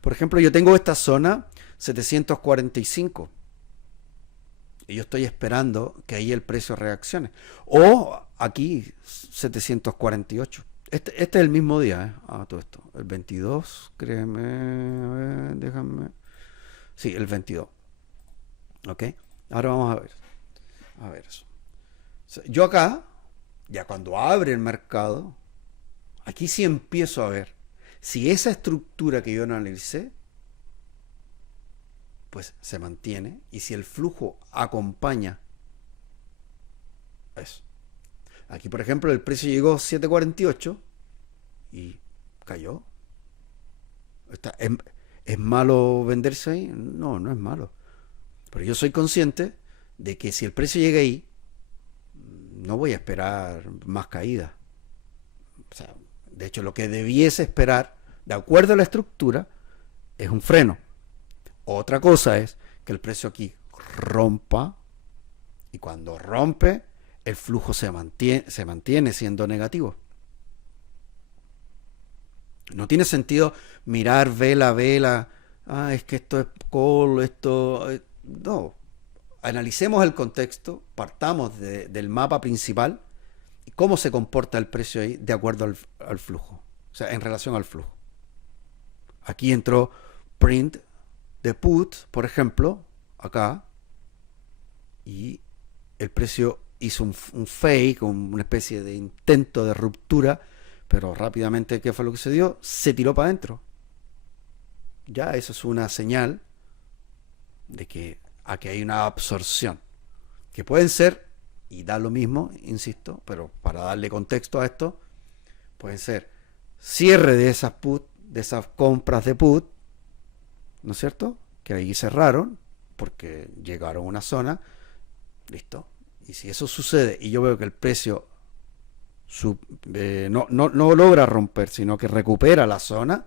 Por ejemplo, yo tengo esta zona 745 y yo estoy esperando que ahí el precio reaccione. O aquí 748. Este es el mismo día, ¿eh? Todo esto. El 22, créeme, a ver, déjame. Sí, el 22. ¿Ok? Ahora vamos a ver. A ver eso. Yo acá, ya cuando abre el mercado, aquí sí empiezo a ver si esa estructura que yo analicé, pues se mantiene, y si el flujo acompaña eso. Aquí, por ejemplo, el precio llegó a 7.48 y cayó. ¿Es malo venderse ahí? No, no es malo. Pero yo soy consciente de que si el precio llega ahí, no voy a esperar más caída. O sea, de hecho, lo que debiese esperar, de acuerdo a la estructura, es un freno. Otra cosa es que el precio aquí rompa, y cuando rompe, el flujo se mantiene siendo negativo. No tiene sentido mirar vela a vela. Es que esto es call, esto... No. Analicemos el contexto, partamos del mapa principal y cómo se comporta el precio ahí de acuerdo al flujo. O sea, en relación al flujo. Aquí entró print de put, por ejemplo, acá, y el precio hizo un fake, una especie de intento de ruptura, pero rápidamente, ¿qué fue lo que se dio? Se tiró para adentro. Ya eso es una señal de que aquí hay una absorción, que pueden ser, y da lo mismo, insisto, pero para darle contexto a esto, pueden ser cierre de esas put, de esas compras de put, ¿no es cierto? Que ahí cerraron porque llegaron a una zona, listo. Y si eso sucede y yo veo que el precio no logra romper, sino que recupera la zona,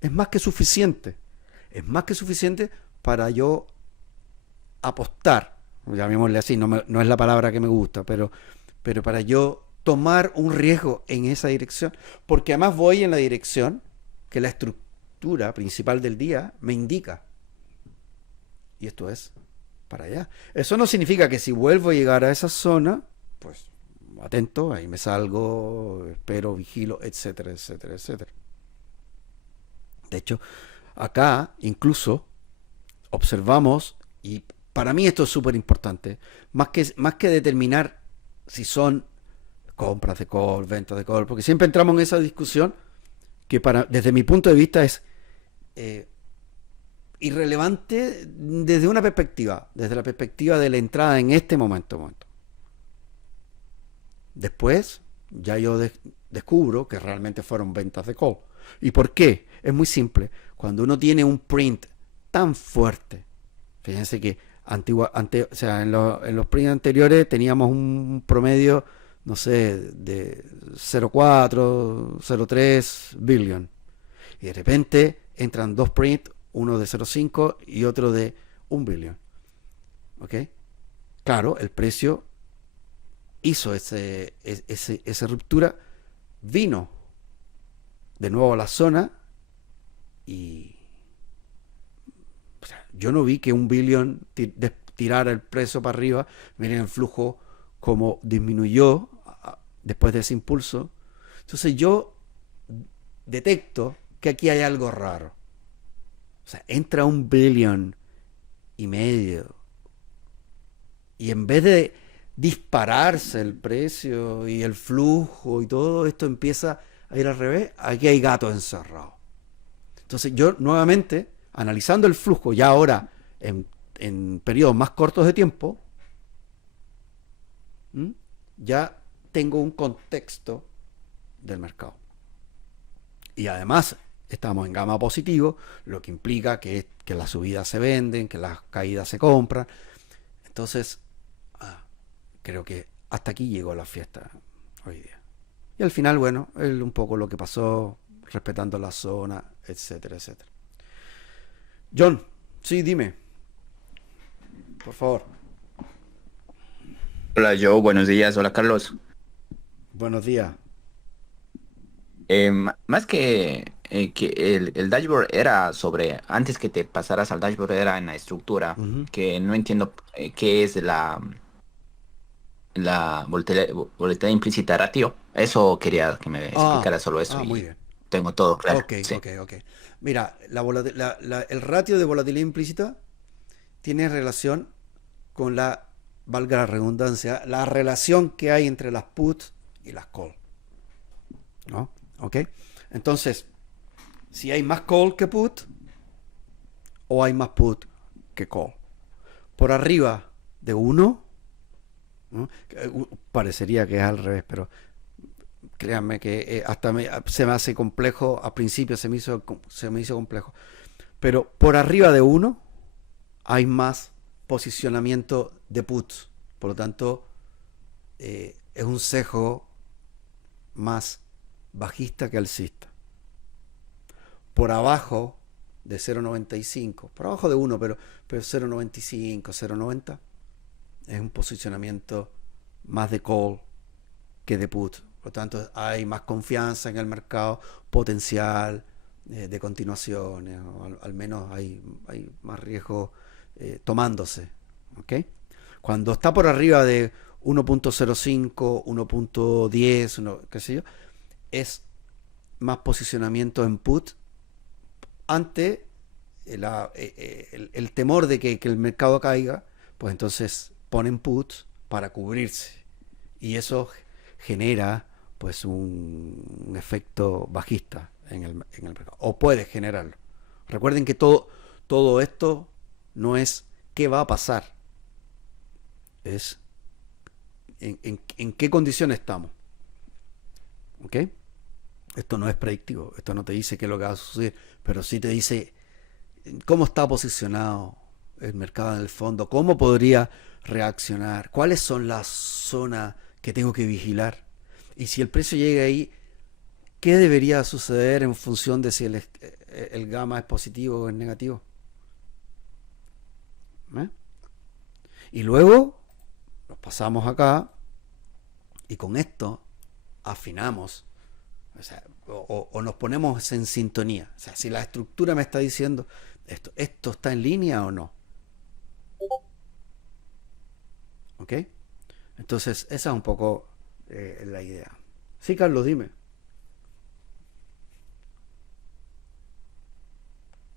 es más que suficiente. Es más que suficiente para yo apostar, llamémosle así, no es la palabra que me gusta, pero para yo tomar un riesgo en esa dirección, porque además voy en la dirección que la estructura principal del día me indica. Y esto es para allá. Eso no significa que si vuelvo a llegar a esa zona, pues atento, ahí me salgo, espero, vigilo, etcétera, etcétera, etcétera. De hecho, acá incluso observamos, y para mí esto es súper importante, más que determinar si son compras de call, ventas de call, porque siempre entramos en esa discusión que desde mi punto de vista es eh, irrelevante desde una perspectiva, desde la perspectiva de la entrada en este momento. Después, ya yo descubro que realmente fueron ventas de call. ¿Y por qué? Es muy simple. Cuando uno tiene un print tan fuerte, fíjense que o sea, en los prints anteriores teníamos un promedio, no sé, de 0,4, 0,3 billion. Y de repente entran dos prints, uno de 0,5 y otro de 1 billion. ¿Ok? Claro, el precio hizo esa ruptura, vino de nuevo a la zona y o sea, yo no vi que 1 billion tirara el precio para arriba. Miren el flujo como disminuyó después de ese impulso. Entonces yo detecto que aquí hay algo raro. O sea, entra 1,5 billion y en vez de dispararse el precio y el flujo y todo esto empieza a ir al revés, aquí hay gatos encerrados. Entonces yo nuevamente, analizando el flujo ya ahora en periodos más cortos de tiempo, ¿m? Ya tengo un contexto del mercado. Y además estamos en gama positivo, lo que implica que las subidas se venden, que las caídas se compran. Entonces, creo que hasta aquí llegó la fiesta hoy día. Y al final, bueno, es un poco lo que pasó, respetando la zona, etcétera, etcétera. John, sí, dime, por favor. Hola Joe, buenos días. Hola Carlos. Buenos días. Más que el dashboard era sobre, antes que te pasaras al dashboard era en la estructura, Ujú. que no entiendo qué es la volatilidad implícita ratio. Eso quería que me Ah, explicara solo eso muy y bien. tengo todo claro. Ok, Sí. ok, ok. Mira, el ratio de volatilidad implícita tiene relación con valga la redundancia, la relación que hay entre las put y las call, ¿no? ¿Ok? Entonces, si hay más call que put o hay más put que call. Por arriba de uno, ¿no? Parecería que es al revés, pero créanme que se me hace complejo, al principio se me hizo complejo, pero por arriba de uno hay más posicionamiento de puts, por lo tanto es un sesgo más bajista que alcista. Por abajo de 0,95, por abajo de uno, pero 0,95, 0,90 es un posicionamiento más de call que de put. Por lo tanto, hay más confianza en el mercado potencial de continuaciones, o al menos hay más riesgo tomándose. ¿Ok? Cuando está por arriba de 1.05, 1.10, qué sé yo, es más posicionamiento en put ante el temor de que el mercado caiga, pues entonces ponen puts para cubrirse. Y eso genera pues un efecto bajista en el mercado. O puede generarlo. Recuerden que todo esto no es qué va a pasar, es en qué condiciones estamos. ¿Ok? Esto no es predictivo, esto no te dice qué es lo que va a suceder, pero sí te dice cómo está posicionado el mercado en el fondo, cómo podría reaccionar, cuáles son las zonas que tengo que vigilar. Y si el precio llega ahí, ¿qué debería suceder en función de si el gamma es positivo o es negativo? ¿Eh? Y luego nos pasamos acá y con esto afinamos, o sea, o nos ponemos en sintonía. O sea, si la estructura me está diciendo esto está en línea o no. ¿Ok? Entonces, esa es un poco la idea. Sí, Carlos, dime.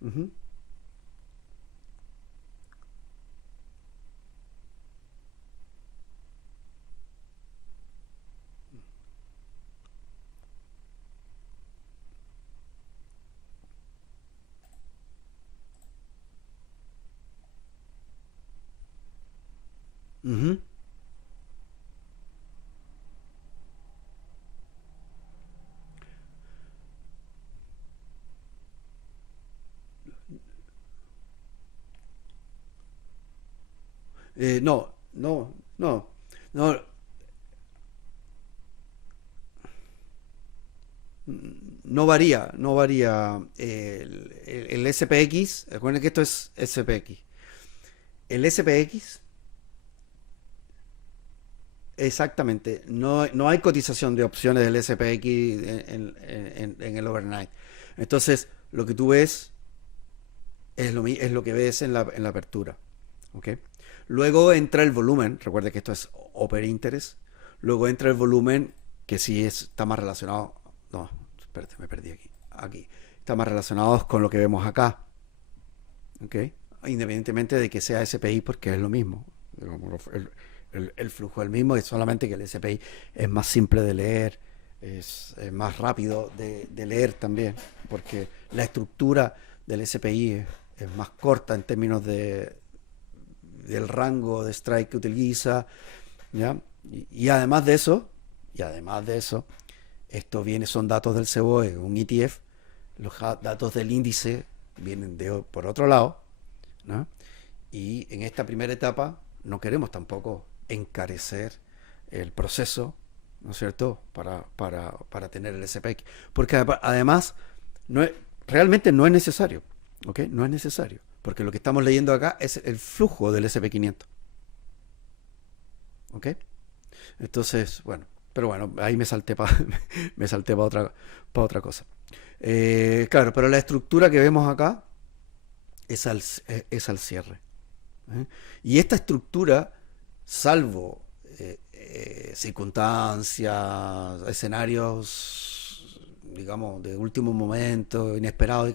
Ujú. Ujú. No, no, no, no, no varía, no varía. El SPX, recuerden que esto es SPX. El SPX, exactamente, no hay cotización de opciones del SPX en el overnight. Entonces, lo que tú ves es lo que ves en la apertura. ¿Ok? Luego entra el volumen, recuerda que esto es Open Interest. Luego entra el volumen que sí está más relacionado. No, espérate, me perdí aquí. Aquí. Está más relacionado con lo que vemos acá. ¿Ok? Independientemente de que sea SPI, porque es lo mismo. El flujo es el mismo, es solamente que el SPI es más simple de leer, es más rápido de leer también, porque la estructura del SPI es más corta en términos del rango de strike que utiliza, ¿ya? Y además de eso, esto son datos del CBOE, un ETF, los datos del índice vienen por otro lado, ¿no? Y en esta primera etapa no queremos tampoco encarecer el proceso, ¿no es cierto?, para tener el SPX. Porque además no es, realmente no es necesario. ¿Ok? No es necesario, porque lo que estamos leyendo acá es el flujo del SP500. ¿Ok? Entonces, bueno, pero bueno, ahí me salté para me salté para otra cosa. Claro, pero la estructura que vemos acá es al cierre. ¿Eh? Y esta estructura, salvo circunstancias, escenarios, digamos, de último momento, inesperados,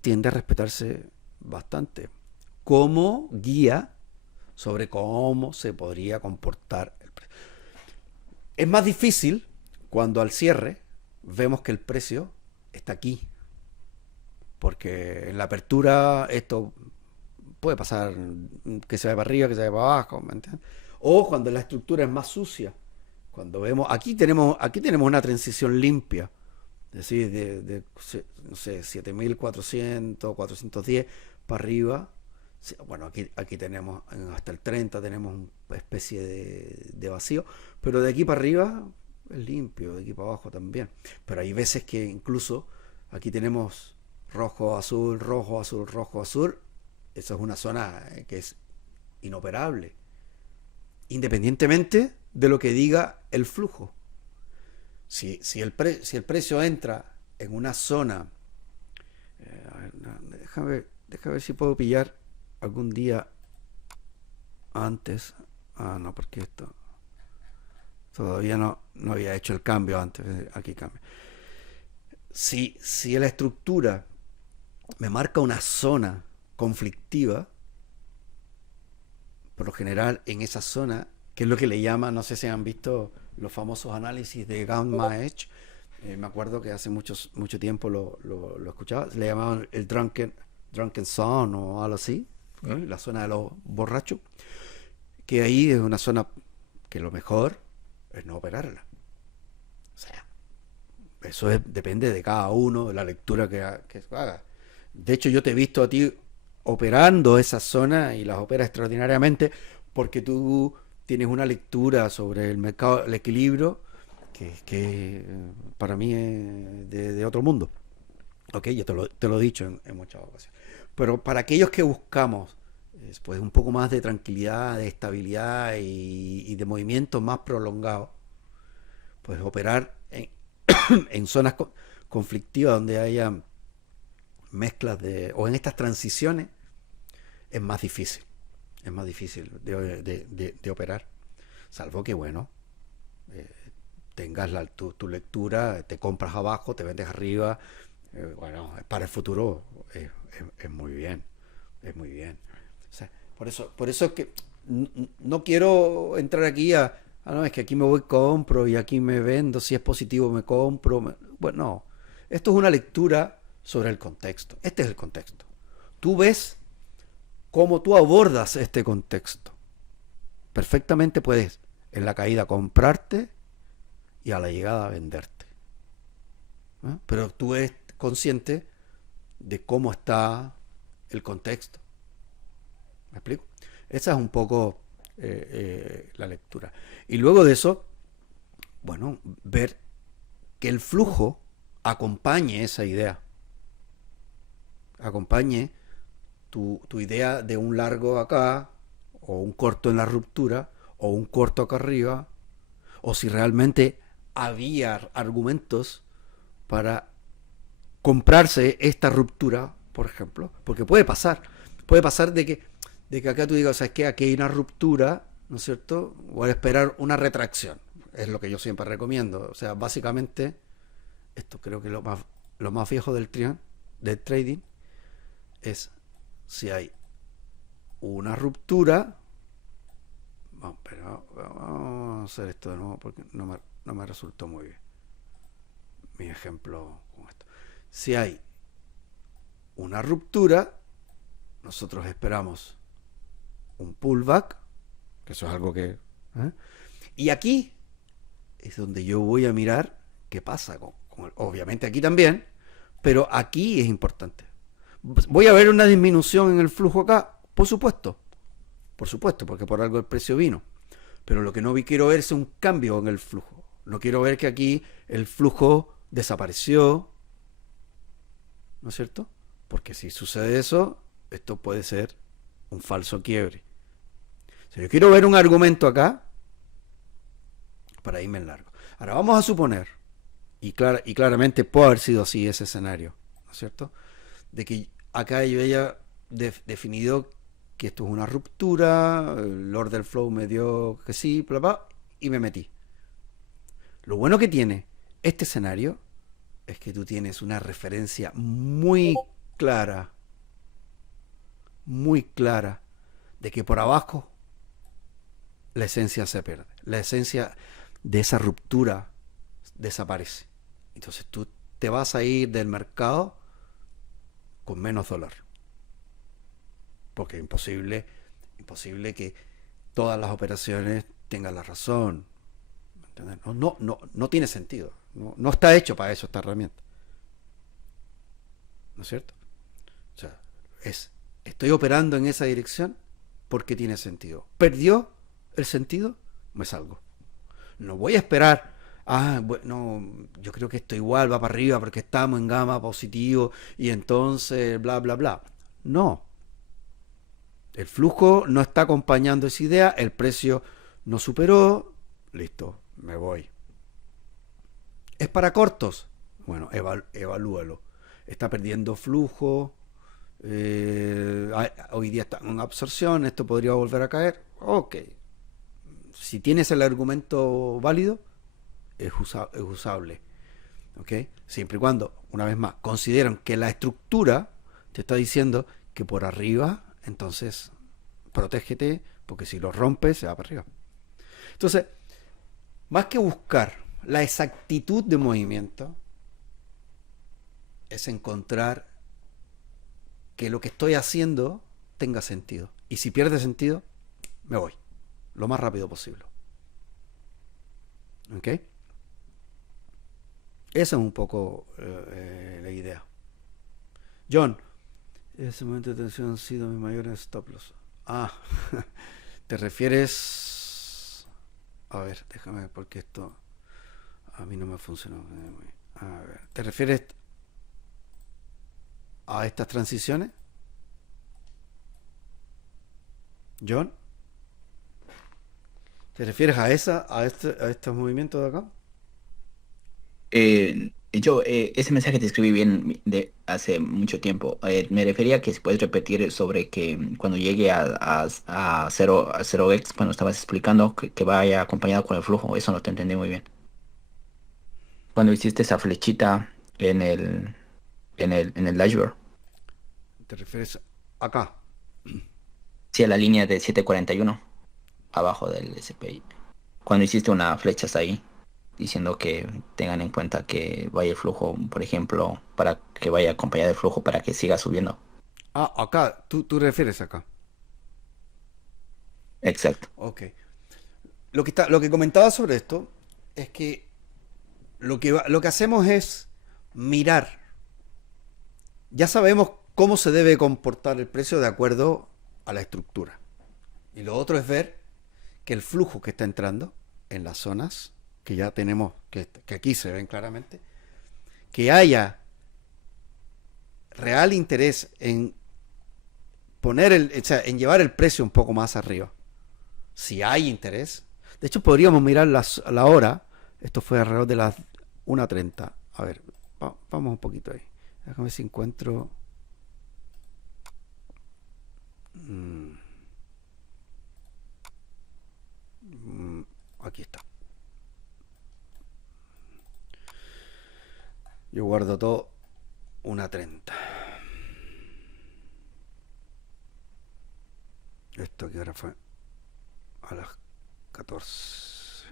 tiende a respetarse bastante como guía sobre cómo se podría comportar el precio. Es más difícil cuando al cierre vemos que el precio está aquí, porque en la apertura esto puede pasar que se vaya para arriba, que se vaya para abajo, ¿me entiendes? O cuando la estructura es más sucia, cuando vemos, aquí tenemos una transición limpia, es decir, no sé, 7400, 410 para arriba. Sí, bueno, aquí tenemos hasta el 30, tenemos una especie de vacío, pero de aquí para arriba es limpio, de aquí para abajo también. Pero hay veces que incluso aquí tenemos rojo, azul, rojo, azul, rojo, azul. Eso es una zona que es inoperable, independientemente de lo que diga el flujo. Si el precio entra en una zona, déjame ver si puedo pillar algún día antes. Ah, no, porque esto todavía no había hecho el cambio antes. Aquí cambia. Si la estructura me marca una zona conflictiva, por lo general en esa zona, que es lo que le llaman, no sé si han visto los famosos análisis de Gamma Edge, me acuerdo que hace mucho tiempo lo escuchaba, le llamaban el Drunken Zone o algo así, la zona de los borrachos, que ahí es una zona que lo mejor es no operarla. O sea, depende de cada uno, de la lectura que haga. De hecho, yo te he visto a ti operando esa zona y las operas extraordinariamente porque tú tienes una lectura sobre el mercado, el equilibrio, que para mí es de otro mundo. Ok, yo te lo he dicho en muchas ocasiones. Pero para aquellos que buscamos pues un poco más de tranquilidad, de estabilidad y de movimientos más prolongados, pues operar en zonas conflictivas donde haya mezclas o en estas transiciones es más difícil. Es más difícil de operar. Salvo que, bueno, eh, tengas tu lectura, te compras abajo, te vendes arriba. Bueno, para el futuro es muy bien. Es muy bien. O sea, por eso es que no quiero entrar aquí no, es que aquí me voy, compro y aquí me vendo. Si es positivo, me compro. Bueno, no. Esto es una lectura sobre el contexto. Este es el contexto. Tú ves cómo tú abordas este contexto. Perfectamente puedes en la caída comprarte y a la llegada venderte. ¿Eh? Pero tú eres consciente de cómo está el contexto. ¿Me explico? Esa es un poco la lectura. Y luego de eso, bueno, ver que el flujo acompañe esa idea. Acompañe tu idea de un largo acá, o un corto en la ruptura, o un corto acá arriba, o si realmente había argumentos para comprarse esta ruptura, por ejemplo, porque puede pasar de que acá tú digas, ¿sabes qué? Aquí hay una ruptura, ¿no es cierto? Voy a esperar una retracción, es lo que yo siempre recomiendo, o sea, básicamente, esto creo que lo más viejo del trading es si hay una ruptura. Vamos a hacer esto de nuevo porque no me resultó muy bien mi ejemplo con esto. Si hay una ruptura, nosotros esperamos un pullback, que eso es algo que... Y aquí es donde yo voy a mirar qué pasa obviamente aquí también, pero aquí es importante. ¿Voy a ver una disminución en el flujo acá? Por supuesto, porque por algo el precio vino. Pero lo que no quiero ver es un cambio en el flujo. No quiero ver que aquí el flujo desapareció, ¿no es cierto? Porque si sucede eso, esto puede ser un falso quiebre. Si yo quiero ver un argumento acá, para irme en largo. Ahora vamos a suponer, y claramente puede haber sido así ese escenario, ¿no es cierto? De que acá yo haya definido que esto es una ruptura, el order flow me dio que sí, bla, bla, y me metí. Lo bueno que tiene este escenario es que tú tienes una referencia muy clara, de que por abajo la esencia se pierde. La esencia de esa ruptura desaparece. Entonces tú te vas a ir del mercado con menos dólar. Porque es imposible que todas las operaciones tengan la razón. ¿Entendés? No tiene sentido. No está hecho para eso esta herramienta. ¿No es cierto? O sea, estoy operando en esa dirección porque tiene sentido. ¿Perdió el sentido? Me salgo. No voy a esperar. Bueno, yo creo que esto igual va para arriba porque estamos en gamma positivo y entonces bla, bla, bla. No. El flujo no está acompañando esa idea, el precio no superó, listo, me voy. ¿Es para cortos? Bueno, evalúalo. Está perdiendo flujo, hoy día está en absorción, esto podría volver a caer. Ok. Si tienes el argumento válido, es usable. ¿Ok? Siempre y cuando, una vez más, consideran que la estructura te está diciendo que por arriba, entonces protégete, porque si lo rompes, se va para arriba. Entonces, más que buscar la exactitud de movimiento, es encontrar que lo que estoy haciendo tenga sentido. Y si pierde sentido, me voy lo más rápido posible. ¿Ok? Esa es un poco la idea. John, ese momento de tensión han sido mis mayores stop loss. Te refieres... A ver, déjame ver porque esto a mí no me funcionó. A ver, ¿te refieres a estas transiciones, John? ¿Te refieres a estos movimientos de acá? Ese mensaje te escribí bien de hace mucho tiempo. Me refería que si puedes repetir sobre que cuando llegue a 0x, cuando estabas explicando que vaya acompañado con el flujo, eso no te entendí muy bien. Cuando hiciste esa flechita en el dashboard, ¿Te refieres acá? sí, a la línea de 741 abajo del SPI. Cuando hiciste una flecha hasta ahí, diciendo que tengan en cuenta que vaya el flujo, por ejemplo, para que vaya acompañado del flujo para que siga subiendo. Acá, tú refieres acá. Exacto. Ok. Lo que comentaba sobre esto es que lo que hacemos es mirar. Ya sabemos cómo se debe comportar el precio de acuerdo a la estructura. Y lo otro es ver que el flujo que está entrando en las zonas que ya tenemos, que aquí se ven claramente, que haya real interés en o sea, en llevar el precio un poco más arriba. Si hay interés. De hecho, podríamos mirar la hora. Esto fue alrededor de las 1:30. A ver, vamos un poquito ahí. Déjame ver si encuentro... aquí está. Yo guardo todo 1:30. Esto que ahora fue a las 14.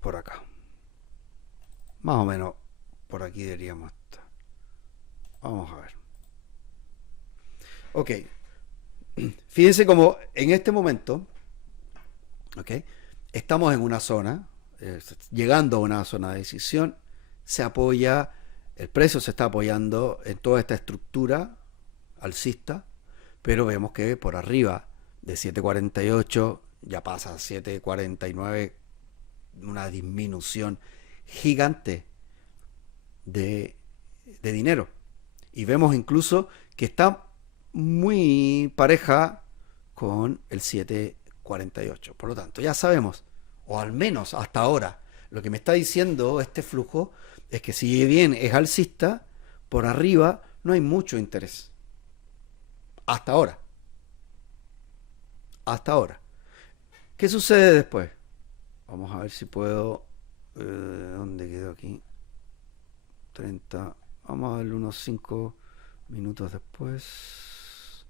Por acá. Más o menos por aquí deberíamos estar. Vamos a ver. Ok. Fíjense como en este momento, ok, estamos en una zona, llegando a una zona de decisión, se apoya, el precio se está apoyando en toda esta estructura alcista, pero vemos que por arriba de 7.48 ya pasa a 7.49, una disminución gigante de dinero. Y vemos incluso que está muy pareja con el 748. Por lo tanto, ya sabemos, o al menos hasta ahora, lo que me está diciendo este flujo es que si bien es alcista, por arriba no hay mucho interés. Hasta ahora. Hasta ahora. ¿Qué sucede después? Vamos a ver si puedo... ¿dónde quedó aquí? 30. Vamos a darle unos 5 minutos después.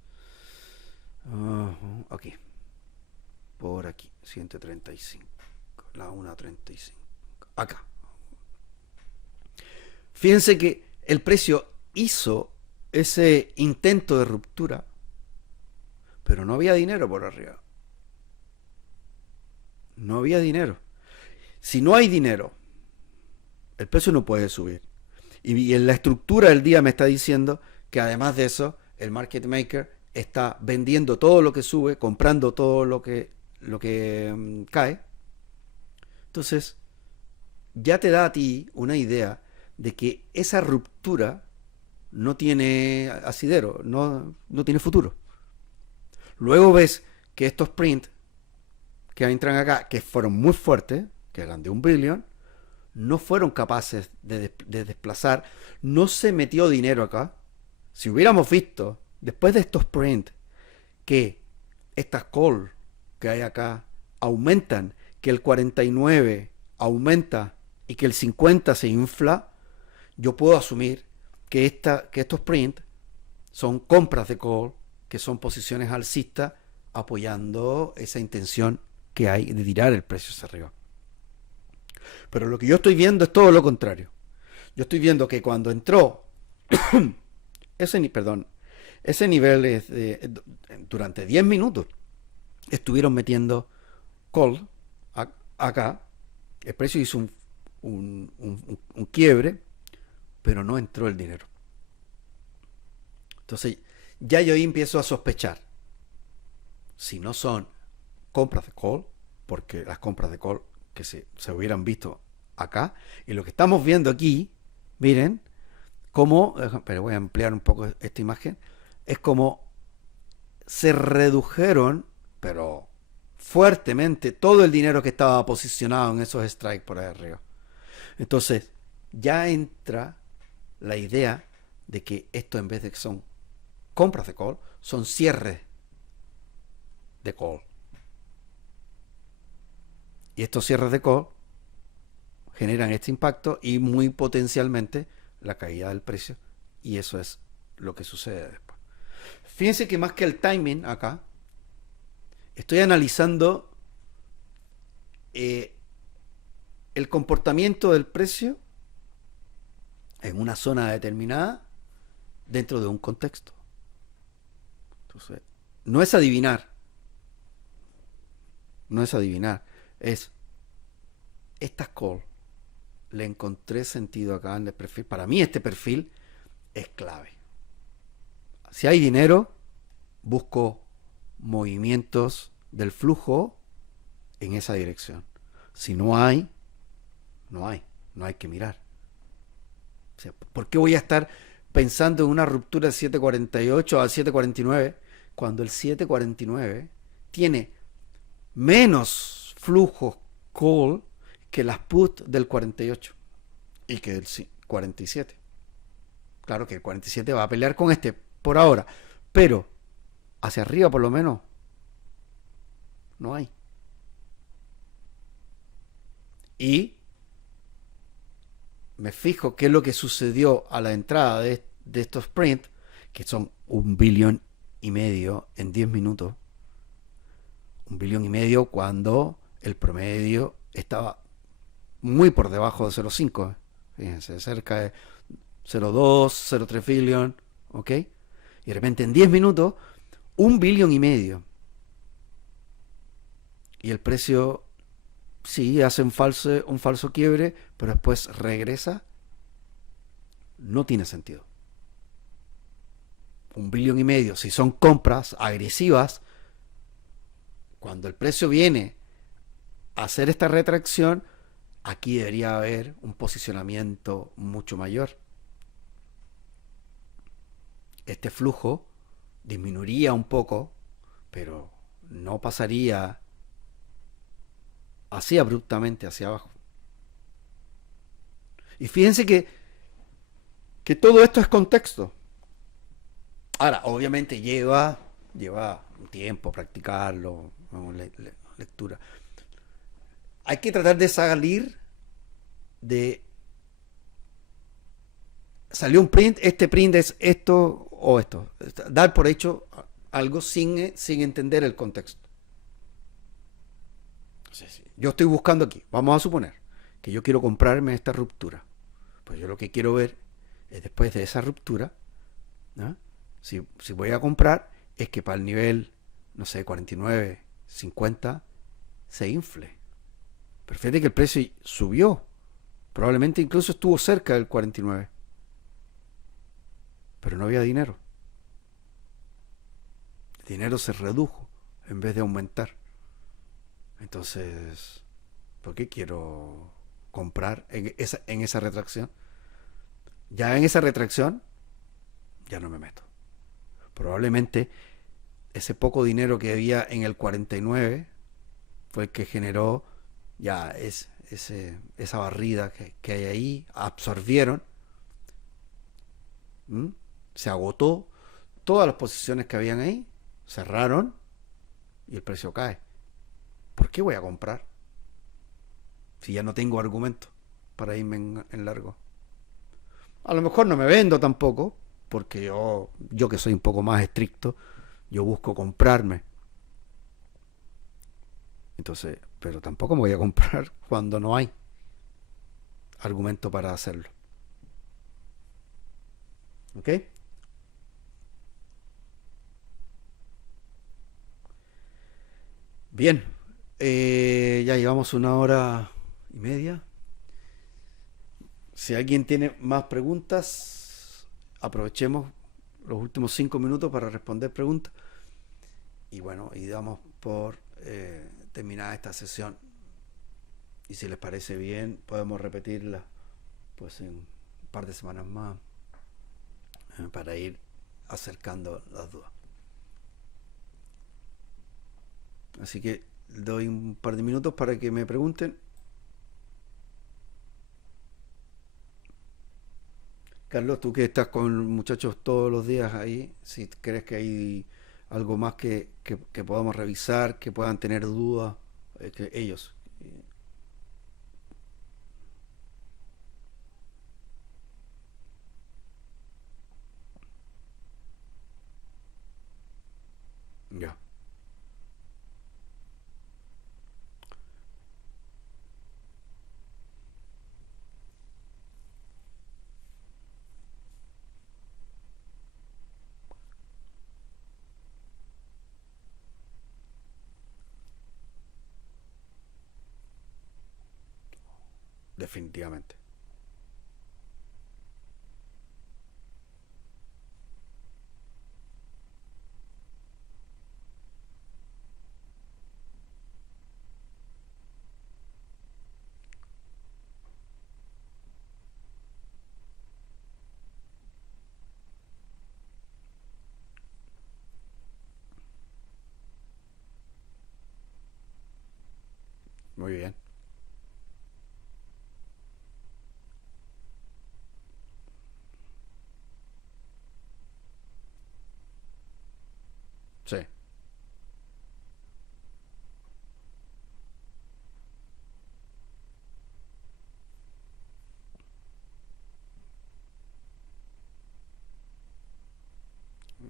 Aquí. Por aquí. 135. La 1.35. Acá. Fíjense que el precio hizo ese intento de ruptura, pero no había dinero por arriba. No había dinero. Si no hay dinero, el precio no puede subir. Y en la estructura del día me está diciendo que además de eso, el market maker está vendiendo todo lo que sube, comprando todo lo que cae. Entonces, ya te da a ti una idea de que esa ruptura no tiene asidero, no tiene futuro. Luego ves que estos prints que entran acá, que fueron muy fuertes, que eran de 1 billón, no fueron capaces de desplazar, no se metió dinero acá. Si hubiéramos visto, después de estos prints, que estas call que hay acá aumentan, que el 49 aumenta y que el 50 se infla, yo puedo asumir que estos prints son compras de call, que son posiciones alcistas apoyando esa intención que hay de tirar el precio hacia arriba. Pero lo que yo estoy viendo es todo lo contrario. Yo estoy viendo que cuando entró ese nivel durante 10 minutos estuvieron metiendo call acá, el precio hizo un quiebre, pero no entró el dinero. Entonces ya yo ahí empiezo a sospechar si no son compras de call, porque las compras de call que se hubieran visto acá, y lo que estamos viendo aquí, miren, cómo, pero voy a ampliar un poco esta imagen, es como se redujeron, pero fuertemente, todo el dinero que estaba posicionado en esos strikes por ahí arriba. Entonces, ya entra la idea de que esto, en vez de que son compras de call, son cierres de call. Y estos cierres de call generan este impacto y muy potencialmente la caída del precio. Y eso es lo que sucede después. Fíjense que más que el timing acá, estoy analizando el comportamiento del precio en una zona determinada dentro de un contexto. Entonces, no es adivinar. No es adivinar. Es estas call. Le encontré sentido acá en el perfil. Para mí este perfil es clave. Si hay dinero, busco movimientos del flujo en esa dirección. Si no hay, no hay que mirar. O sea, ¿por qué voy a estar pensando en una ruptura del 748 al 749 cuando el 749 tiene menos flujos call que las put del 48 y que el 47? Claro que el 47 va a pelear con este por ahora, pero hacia arriba por lo menos no hay. Y me fijo qué es lo que sucedió a la entrada de estos prints, que son 1,5 billones en 10 minutos. 1,5 billones cuando el promedio estaba muy por debajo de 0,5. Fíjense, cerca de 0,2, 0,3 billion, ¿ok? Y de repente en 10 minutos, 1,5 billones. Y el precio sí hace un falso quiebre, pero después regresa. No tiene sentido. 1,5 billones, si son compras agresivas, cuando el precio viene a hacer esta retracción, aquí debería haber un posicionamiento mucho mayor. este flujo disminuiría un poco, pero no pasaría así abruptamente hacia abajo. Y fíjense que todo esto es contexto. Ahora, obviamente lleva un tiempo practicarlo, ¿no? Lectura. Hay que tratar de salir de... Salió un print, este print es esto o esto. Dar por hecho algo sin entender el contexto. Sí, sí. Yo estoy buscando aquí, vamos a suponer que yo quiero comprarme esta ruptura. Pues yo lo que quiero ver es después de esa ruptura, ¿no? Si voy a comprar, es que para el nivel, no sé, 49, 50, se infle. Pero fíjate que el precio subió. Probablemente incluso estuvo cerca del 49. Pero no había dinero. El dinero se redujo en vez de aumentar. Entonces, ¿por qué quiero comprar en esa retracción? Ya en esa retracción, ya no me meto. Probablemente ese poco dinero que había en el 49 fue el que generó ya esa barrida que hay ahí, absorbieron, ¿m? Se agotó todas las posiciones que habían ahí, cerraron y el precio cae. ¿Por qué voy a comprar? Si ya no tengo argumento para irme en largo. A lo mejor no me vendo tampoco, porque yo que soy un poco más estricto, yo busco comprarme. Entonces, pero tampoco me voy a comprar cuando no hay argumento para hacerlo. ¿Ok? Bien, ya llevamos 1 hora y media. Si alguien tiene más preguntas, aprovechemos los últimos 5 minutos para responder preguntas. Y bueno, y damos por terminada esta sesión. Y si les parece bien, podemos repetirla pues en un par de semanas más para ir acercando las dudas. Así que doy un par de minutos para que me pregunten. Carlos, tú que estás con muchachos todos los días ahí, si crees que hay algo más que podamos revisar, que puedan tener dudas, que ellos. Ya. Definitivamente. Muy bien. Sí.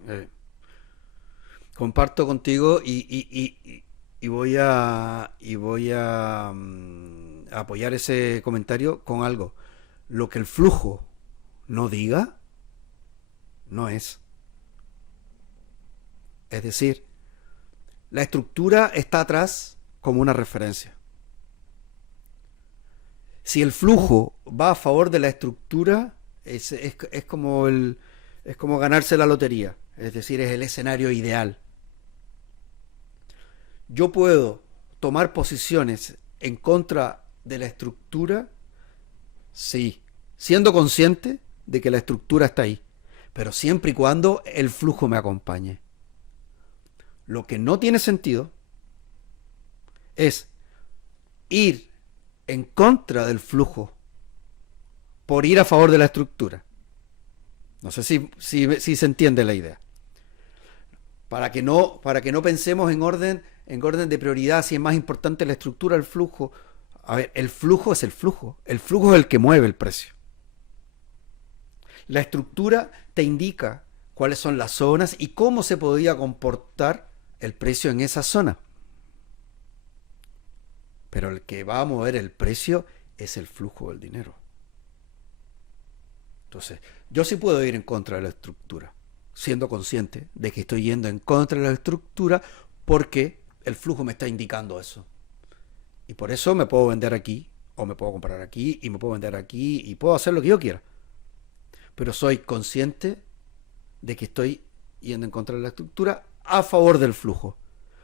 Eh, Comparto contigo y voy a apoyar ese comentario con algo. Lo que el flujo no diga, no es. Es decir, la estructura está atrás como una referencia. Si el flujo va a favor de la estructura, es como ganarse la lotería. Es decir, es el escenario ideal. Yo puedo tomar posiciones en contra de la estructura, sí, siendo consciente de que la estructura está ahí. pero siempre y cuando el flujo me acompañe. Lo que no tiene sentido es ir en contra del flujo por ir a favor de la estructura. No sé si se entiende la idea. Para que no pensemos en orden de prioridad, si es más importante la estructura o el flujo. A ver, el flujo es el flujo. El flujo es el que mueve el precio. La estructura te indica cuáles son las zonas y cómo se podría comportar el precio en esa zona. Pero el que va a mover el precio es el flujo del dinero. Entonces, yo sí puedo ir en contra de la estructura, siendo consciente de que estoy yendo en contra de la estructura porque el flujo me está indicando eso. Y por eso me puedo vender aquí, o me puedo comprar aquí, y me puedo vender aquí, y puedo hacer lo que yo quiera. Pero soy consciente de que estoy yendo en contra de la estructura a favor del flujo.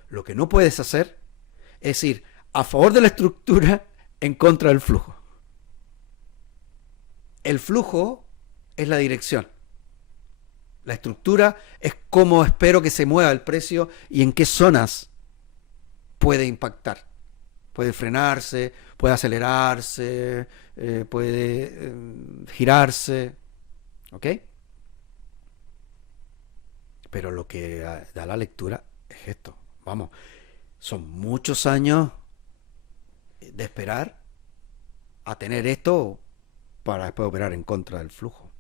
Lo que no puedes hacer es ir a favor de la estructura en contra del flujo. El flujo es la dirección. La estructura es cómo espero que se mueva el precio y en qué zonas puede impactar. Puede frenarse, puede acelerarse, puede girarse. ¿Ok? Pero lo que da la lectura es esto. Vamos, son muchos años de esperar a tener esto para después operar en contra del flujo.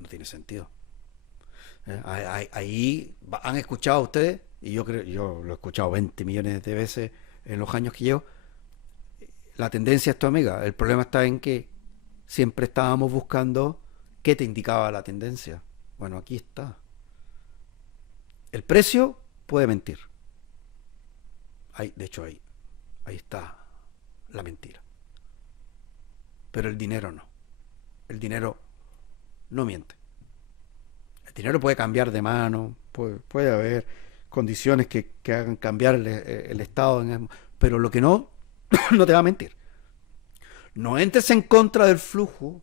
No tiene sentido. Ahí han escuchado ustedes, y yo lo he escuchado 20 millones de veces en los años que llevo, la tendencia es tu amiga. El problema está en que siempre estábamos buscando qué te indicaba la tendencia. Bueno, aquí está. El precio puede mentir. De hecho, ahí está la mentira. Pero el dinero no. El dinero no miente. El dinero puede cambiar de mano, puede haber condiciones que hagan cambiar el estado, pero lo que no, no te va a mentir. No entres en contra del flujo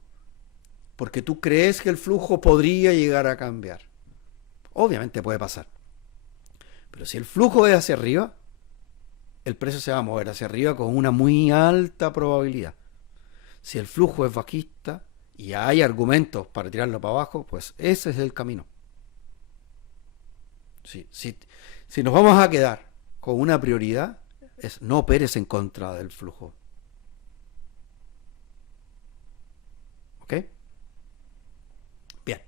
porque tú crees que el flujo podría llegar a cambiar. Obviamente puede pasar. Pero si el flujo es hacia arriba, el precio se va a mover hacia arriba con una muy alta probabilidad. Si el flujo es bajista y hay argumentos para tirarlo para abajo, pues ese es el camino. Si nos vamos a quedar con una prioridad, es no operes en contra del flujo. ¿Ok? Bien.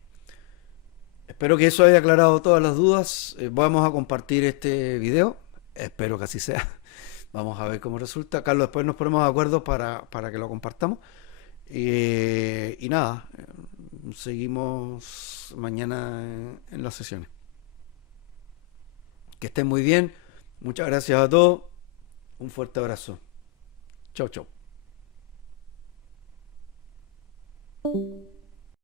Espero que eso haya aclarado todas las dudas. Vamos a compartir este video. Espero que así sea. Vamos a ver cómo resulta. Carlos, después nos ponemos de acuerdo para que lo compartamos. Y nada, seguimos mañana en las sesiones. Que estén muy bien. Muchas gracias a todos. Un fuerte abrazo. Chau, chau.